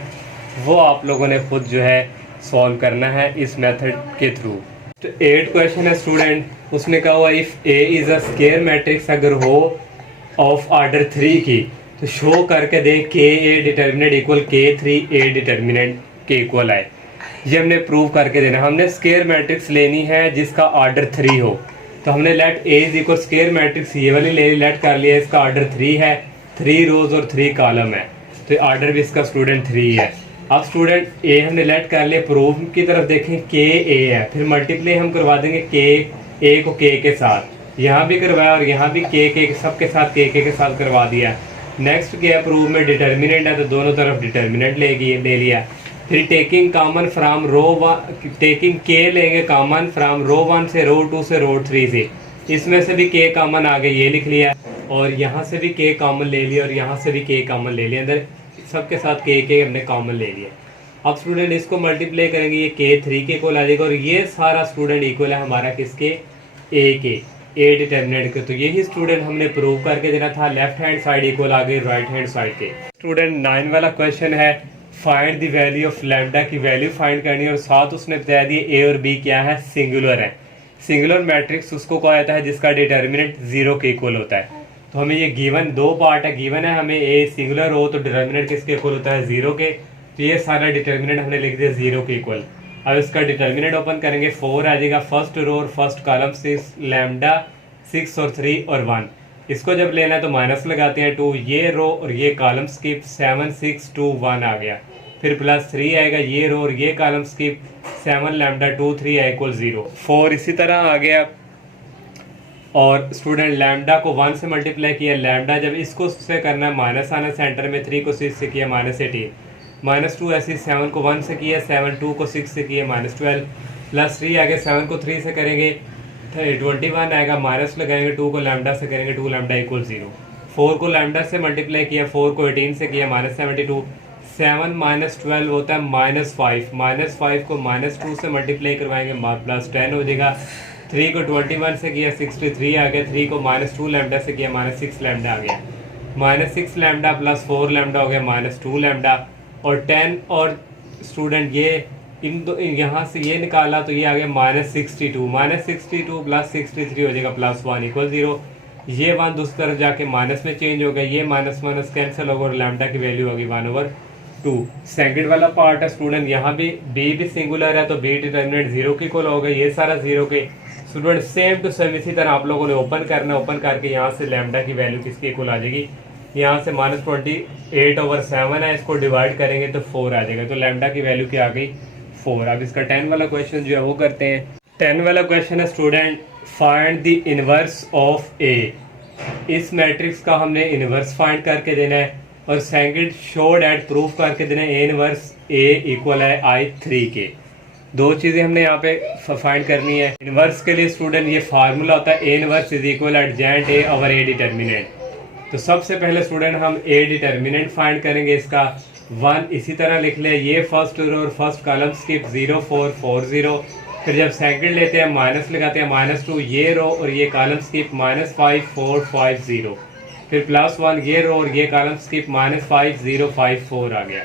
वो आप लोगों ने खुद जो है सॉल्व करना है इस मेथड के थ्रू। तो 8 क्वेश्चन है स्टूडेंट, उसने कहा हुआ if A is a square matrix अगर हो ऑफ ऑर्डर 3 की, तो शो करके दें के ए डिटर्मिनेंट इक्वल K3 ए डिटर्मिनेंट के इक्वल आए। ये हमने प्रूव करके देना। हमने स्क्वायर मैट्रिक्स लेनी है जिसका ऑर्डर 3 हो, तो हमने let A is equal square matrix ये वाली लेट कर लिया, इसका ऑर्डर 3 है, 3 रोज और 3 कॉलम है, तो ऑर्डर भी इसका स्टूडेंट 3 है। अब स्टूडेंट ए हमने लेट कर लिया, प्रूफ की तरफ देखें के ए है, फिर मल्टीप्लाई हम करवा देंगे के ए को के साथ, यहाँ भी करवाया और यहाँ भी के सबके साथ के साथ करवा दिया। नेक्स्ट क्या प्रूफ में डिटर्मिनेंट है, तो दोनों तरफ डिटर्मिनेंट ले लिया। फिर taking common from row 1, taking के लेंगे कॉमन फ्राम रो 1 से रो 2 से रो 3 से, इसमें से भी के कॉमन आ गए, ये लिख लिया, और यहाँ से भी के कॉमन ले लिया और यहाँ से भी के कॉमन ले लिया, अंदर सबके साथ के हमने कॉमन ले लिया। अब स्टूडेंट इसको मल्टीप्लाई करेंगे, ये K3 के इक्वल आ जाएगा और ये सारा स्टूडेंट इक्वल है हमारा किसके, ए के, ए डिटर्मिनेंट के। तो यही स्टूडेंट हमने प्रूव करके देना था। लेफ्ट हैंड साइड इक्वल आ गई राइट हैंड साइड के। स्टूडेंट 9 वाला क्वेश्चन है, find the value of lambda की वैल्यू फाइंड करनी है और साथ उसने बता दिया ए और बी क्या है, सिंगुलर है। सिंगुलर मैट्रिक्स उसको कहा जाता है जिसका डिटर्मिनेंट 0 के इक्वल होता है। तो हमें ये गिवन 2 पार्ट है, गिवन है हमें ए सिंगुलर हो तो डिटर्मिनेंट किसके इक्वल होता है, 0 के, तो ये सारा डिटर्मिनेंट हमने लिख दिया 0 के इक्वल। अब इसका डिटर्मिनेंट ओपन करेंगे, 4 आ जाएगा, फर्स्ट रो और फर्स्ट कॉलम 6 लैम्डा 6 और 3 और 1, इसको जब लेना है तो माइनस लगाते हैं 2, ये रो और ये कॉलम स्किप 7 6 2 1 आ गया, फिर +3 आएगा, ये रो और ये कॉलम स्किप 7 लैम्डा 2 3 है इक्वल 0, 4 इसी तरह आ गया। और स्टूडेंट लैम्डा को 1 से मल्टीप्लाई किया, लैम्डा जब इसको से करना है माइनस आना सेंटर में, 3 को 6 से किया -18, -2 ऐसे 7 को 1 से किया, 7 2 को 6 से किया -12, +3 आगे 7 को 3 से करेंगे 21 आएगा, माइनस लगाएंगे 2 को लैम्डा से करेंगे 2 लैम्डा इक्वल 0, 4 को लैम्डा से मल्टीप्लाई किया, 4 को 18 से किया -72, 7 -12 होता है -5, -5 को -2 से मल्टीप्लाई करवाएंगे +10 हो जाएगा, 3 को 21 से किया 63 आ गया, 3 को -2 लैम्डा से किया -6 लैम्डा आ गया, -6 लैम्डा +4 लैम्डा हो गया -2 लैम्डा, और 10 और स्टूडेंट ये यहाँ से ये निकाला तो ये आ गया -62, -62 प्लस 63 हो जाएगा +1 इक्वल 0। ये 1 दूसरी तरफ जाके माइनस में चेंज हो गया, ये माइनस माइनस कैंसिल होगा और लैम्डा की वैल्यू होगी 1/2। सेकंड वाला पार्ट है स्टूडेंट, यहाँ भी बी भी सिंगुलर है तो बी डिटर्मिनेंट 0 की इक्वल होगा, ये सारा 0 के। स्टूडेंट सेम टू सेम इसी तरह आप लोगों ने ओपन करना, ओपन करके यहाँ से लैम्डा की वैल्यू किसकी इक्वल आ जाएगी, यहाँ से -28/7 है, इसको डिवाइड करेंगे तो 4 आ जाएगा, तो लैम्डा की वैल्यू क्या आ गई 4। अब इसका 10 वाला क्वेश्चन जो है वो करते हैं। 10 वाला क्वेश्चन है student, find the inverse of A. इस मैट्रिक्स का हमने इनवर्स फाइंड करके देना है और सेकंड शो दैट प्रूफ करके देना है ए इनवर्स ए इक्वल है I3 के। दो चीजें हमने यहाँ पे फाइंड करनी है। इनवर्स के लिए स्टूडेंट ये फार्मूला होता है A inverse is equal adjoint A over A determinant. तो सबसे पहले स्टूडेंट हम ए डिटर्मिनेंट फाइंड करेंगे, इसका 1 इसी तरह लिख ले, ये फर्स्ट रो और फर्स्ट कॉलम स्किप 0 4 4 0। फिर जब सेकंड लेते हैं माइनस लगाते हैं -2, ये रो और ये कॉलम स्किप -5 4 5 0। फिर +1 ये रो और ये कॉलम स्किप -5 0 5 4 आ गया।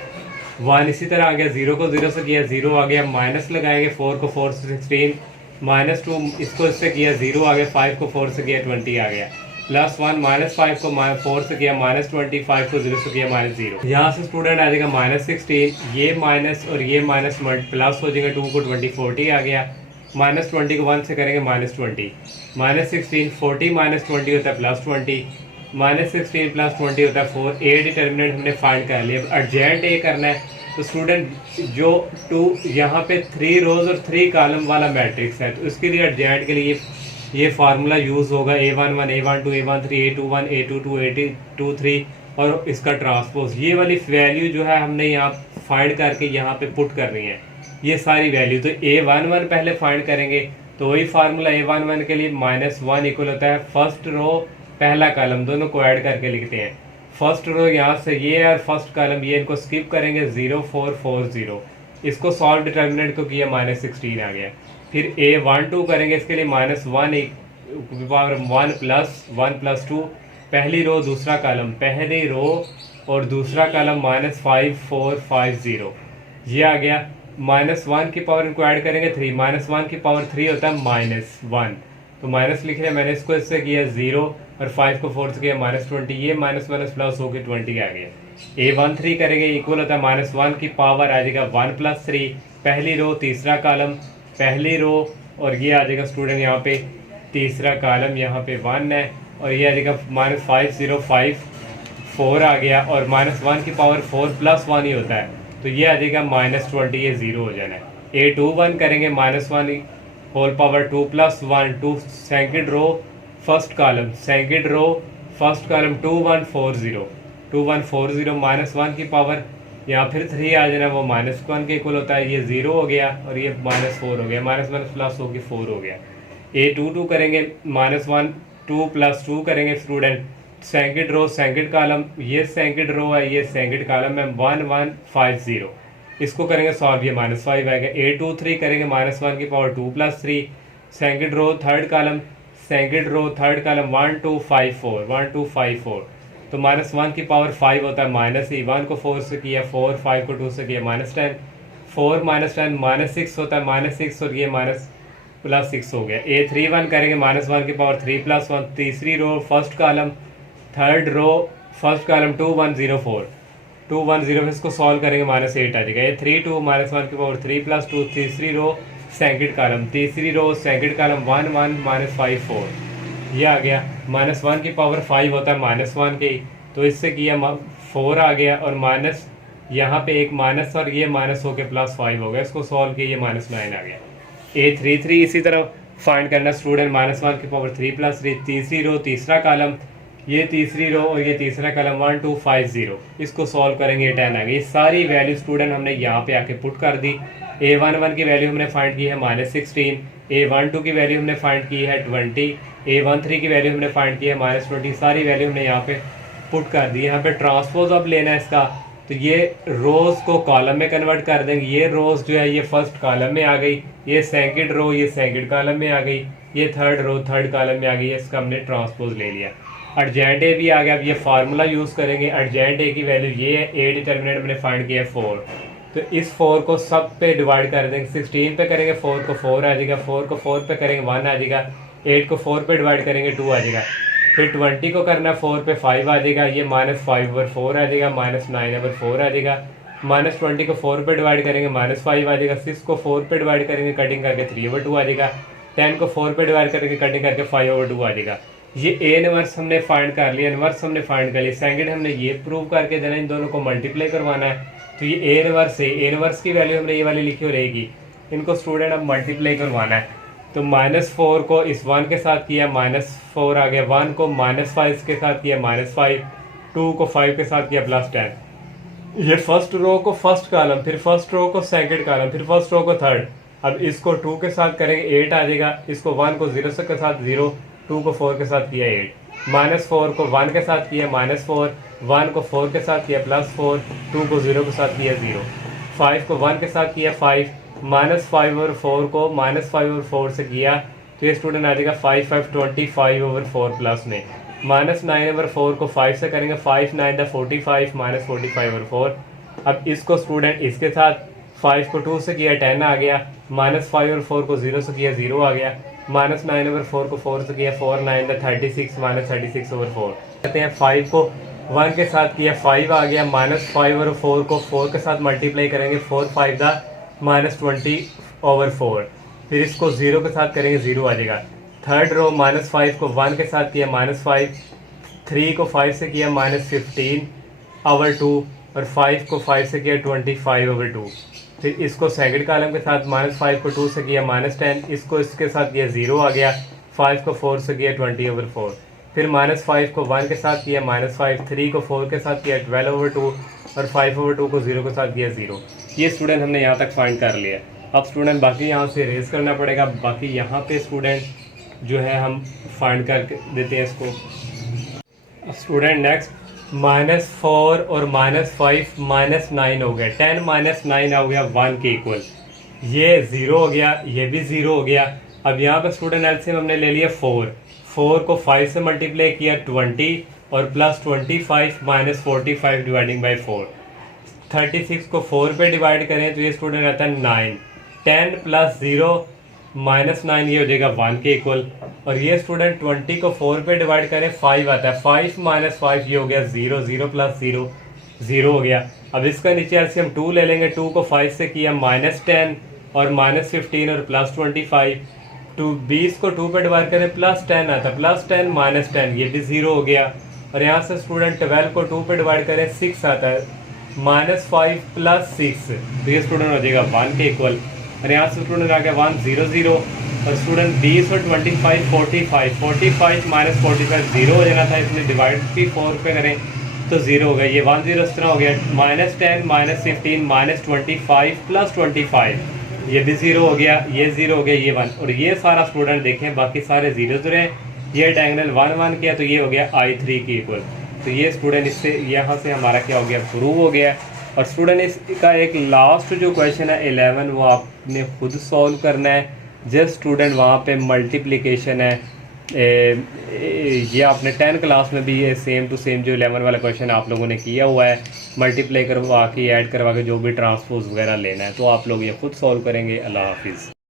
1 इसी तरह आ गया, 0 को 0 से किया 0 आ गया, माइनस लगाएंगे 4 को 4 से 16, -2 इसको इससे किया 0 आ गया, 5 को 4 से किया 20 आ गया, +1 -5 को 4 से किया -20, 5 को 0 से किया -0। यहाँ से स्टूडेंट आ जाएगा -16, ये माइनस और ये माइनस प्लस हो जाएगा, 2 को 20 40 आ गया, -20 को 1 से करेंगे -20, -16 40 -20 होता है +20, -16 + 20 होता है 4। ए डिटर्मिनेंट हमने फाइंड कर लिया। अब एडजेंट ए करना है तो स्टूडेंट जो 2 यहाँ पे 3 रोज और 3 कॉलम वाला मैट्रिक्स है तो इसके लिए एडजेंट के लिए ये फार्मूला यूज़ होगा A11 A12 A13 A21 A22 A23 और इसका ट्रांसपोज। ये वाली वैल्यू जो है हमने यहाँ फाइंड करके यहाँ पे पुट करनी है, ये सारी वैल्यू। तो A11 पहले फाइंड करेंगे तो वही फार्मूला A11 के लिए -1 इक्वल होता है फर्स्ट रो पहला कॉलम, दोनों को ऐड करके लिखते हैं। फर्स्ट रो यहाँ से ये और फर्स्ट कॉलम ये इनको स्किप करेंगे 0 4 4 0। इसको सॉल्व डिटर्मिनेंट को किया -16 आ गया। फिर A12 करेंगे, इसके लिए -1 पावर 1 + 2 पहली रो दूसरा कॉलम, पहली रो और दूसरा कॉलम -5 4 5 0 ये आ गया। -1 की पावर इनको ऐड करेंगे 3, -1 की पावर 3 होता है -1 तो माइनस लिख लिया मैंने, इसको इससे किया 0 और 5 को 4 से किया -20, ये माइनस प्लस होकर 20 आ गया। A13 करेंगे इक्वल होता है -1 की पावर आ जाएगा 1 + 3 पहली रो तीसरा कॉलम, पहली रो और ये आ जाएगा स्टूडेंट यहाँ पे तीसरा कॉलम, यहाँ पे 1 है और ये आ जाएगा -5 0 5 4 आ गया और -1 की पावर 4 + 1 ही होता है तो ये आ जाएगा -20, ये 0 हो जाना है। A21 करेंगे -1 whole power 2 + 1 2 second row first column, second row first column 2 1 4 0 2 1 4 0 -1 की पावर यहाँ फिर 3 आ जाना, वो -1 के इक्वल होता है, ये 0 हो गया और ये -4 हो गया, माइनस प्लस होकर 4 हो गया। A22 करेंगे -1 2 + 2 करेंगे student, second row second column, ये सेकंड रो है ये सेकंड कॉलम है 1 1 5 0, इसको करेंगे सॉल्व, ये -5 आएगा। A23 करेंगे -1 की power 2 + 3 second row third column, second row third column 1 2 5 4 1 2 5 4 तो -1 की पावर 5 होता है -1 को 4 से किया 4 5 को 2 से किया -10 4 -10 -6 होता है -6 और ये +6 हो गया। A31 करेंगे -1 की पावर 3 + 1 तीसरी row first column, third row first column 2 1 0 4 2 1 0 इसको सॉल्व करेंगे -8 आ जाएगा। A32 -1 की पावर 3 + 2 तीसरी रो सेकंड कॉलम, तीसरी रो सेकंड कॉलम 1 1 -5 4 ये आ गया। -1 की पावर 5 होता है -1 की तो इससे किया 4 आ गया और माइनस यहाँ पे एक माइनस और ये माइनस होके +5 हो गया, इसको सॉल्व किया ये -9 आ गया। A33 इसी तरह फाइंड करना स्टूडेंट, -1 की पावर 3 + 3 तीसरी रो तीसरा कॉलम, ये तीसरी रो और ये तीसरा कॉलम 1 2 5 0 इसको सॉल्व करेंगे ये 10 आ गई। ये सारी वैल्यू स्टूडेंट हमने यहाँ पे आके पुट कर दी। A11 की वैल्यू हमने फाइंड की है -16, A12 की वैल्यू हमने फाइंड की है 20, A13 की वैल्यू हमने फाइंड की है -20, सारी वैल्यू हमने यहाँ पे पुट कर दी। यहाँ पे ट्रांसपोज अब लेना है इसका, तो ये रोज को कॉलम में कन्वर्ट कर देंगे। ये रोज जो है ये फर्स्ट कॉलम में आ गई, ये सेकंड रो ये सेकंड कॉलम में आ गई, ये थर्ड रो थर्ड कॉलम में आ गई, इसका हमने ट्रांसपोज ले लिया। अर्जेंट ए भी आ गया। अब ये फार्मूला यूज़ करेंगे। अर्जेंट ए की वैल्यू ये है, ए डिटर्मिनेंट हमने फाइंड किया है 4, तो इस 4 को सब पे डिवाइड कर देंगे। 16 पे करेंगे 4 को 4 आ जाएगा, 4 को 4 पे करेंगे 1 आ जाएगा, 8 को 4 पे डिवाइड करेंगे 2 आ जाएगा। फिर 20 को करना 4 पे 5 आ जाएगा, ये -5/4 आ जाएगा, -9/4 आ जाएगा। -20 को 4 पे डिवाइड करेंगे -5 आ जाएगा। 6 को 4 पे डिवाइड करेंगे कटिंग करके 3/2 आ जाएगा। 10 को 4 पे डिवाइड करेंगे कटिंग करके 5/2 आ जाएगा। ये ए इनवर्स हमने फाइंड कर लिया, इनवर्स हमने फाइंड कर लिया। सेकंड हमने ये प्रूव करके देना, इन दोनों को मल्टीप्लाई करवाना है। तो ये ए इनवर्स है, ए इनवर्स की वैल्यू हमने ये वाली लिखी हो रहेगी। इनको स्टूडेंट अब मल्टीप्लाई करवाना है। तो -4 को इस 1 के साथ किया, -4 आ गया। 1 को -5 के साथ किया, -5। 2 को 5 के साथ किया, +10। ये फर्स्ट रो को फर्स्ट कॉलम, फिर फर्स्ट रो को सेकंड कॉलम, फिर फर्स्ट रो को थर्ड। अब इसको 2 के साथ करेंगे 8 आ जाएगा। इसको 1 को 0 के साथ 0, 2 को 4 के साथ किया 8। -4 को 1 के साथ किया -4, 1 को 4 के साथ किया +4, 2 को 0 के साथ किया 0। 5 को 1 के साथ किया 5, -5/4 को -5/4 से किया तो ये स्टूडेंट आ जाएगा 5 5 25/4 प्लस में। -9/4 को 5 से करेंगे, 5 9 45 -45/4। अब इसको स्टूडेंट इसके साथ 5 को 2 से किया 10 आ गया, -5/4 को 0 से किया 0 आ गया, -9/4 को 4 से किया 4 9 36 -36/4। कहते हैं 5 को 1 के साथ किया 5 आ गया, -5/4 को 4 के साथ मल्टीप्लाई करेंगे 4 5 -20/4। फिर इसको 0 के साथ करेंगे 0 आ जाएगा। थर्ड रो -5 को 1 के साथ किया -5, 3 को 5 से किया -15/2 और 5 को 5 से किया 25/2। फिर इसको सेकंड कॉलम के साथ -5 को 2 से किया -10, इसको इसके साथ किया 0 आ गया। 5 को 4 से किया 20/4। फिर -5 को 1 के साथ किया -5, 3 को 4 के साथ किया 12/2 और 5/2 को 0 के साथ किया 0। ये स्टूडेंट हमने यहाँ तक फाइंड कर लिया। अब स्टूडेंट बाकी यहाँ से रेज करना पड़ेगा। बाकी यहाँ पे स्टूडेंट जो है हम फाइंड कर देते हैं इसको। स्टूडेंट नेक्स्ट -4 और -5 -9 हो गया, 10 -9 हो गया 1 के इक्वल। ये 0 हो गया, ये भी 0 हो गया। अब यहाँ पे स्टूडेंट एलसीएम हमने ले लिया 4 को 5 से मल्टीप्लाई किया 20 और +25 -45 डिवाइडिंग बाई 4। 36 को 4 पे डिवाइड करें तो ये स्टूडेंट आता है 9। 10 + 0 -9 ये हो जाएगा 1 के इक्वल। और ये स्टूडेंट 20 को 4 पे डिवाइड करें 5 आता है, 5 - 5 ये हो गया 0, 0 + 0 0 हो गया। अब इसका नीचे एलसीएम 2 ले लेंगे। 2 को 5 से किया -10 और -15 और +25। 20 को 2 पे डिवाइड करें +10 आता है, +10 -10 ये भी 0 हो गया। और यहाँ से स्टूडेंट 12 को 2 पे डिवाइड करें 6 आता है, -5 + 6 तो ये स्टूडेंट हो जाएगा 1 के इक्वल। और यहाँ से स्टूडेंट आ गया 1 0 0 और स्टूडेंट 20 और 25 45 45 -45 0 हो जाना था, इसमें डिवाइड भी 4 पे करें तो 0 हो गया। ये 1 0 इस तरह हो गया। -10 -15 -25 + 25 ये भी 0 हो गया, ये 0 हो गया, ये 1। और ये सारा स्टूडेंट देखें बाकी सारे 0 हैं। ये डायगोनल 1 1 किया तो ये हो गया I3 के इक्वल। तो ये स्टूडेंट इससे यहाँ से हमारा क्या हो गया, प्रूव हो गया। और स्टूडेंट इसका एक लास्ट जो क्वेश्चन है 11 वो आपने खुद सॉल्व करना है। जस्ट स्टूडेंट वहाँ पे मल्टीप्लिकेशन है, ये आपने 10 क्लास में भी ये सेम टू सेम जो 11 वाला क्वेश्चन आप लोगों ने किया हुआ है, मल्टीप्लाई करवा के ऐड करवा के जो भी ट्रांसपोज वगैरह लेना है, तो आप लोग ये खुद सॉल्व करेंगे। अल्लाह हाफिज़।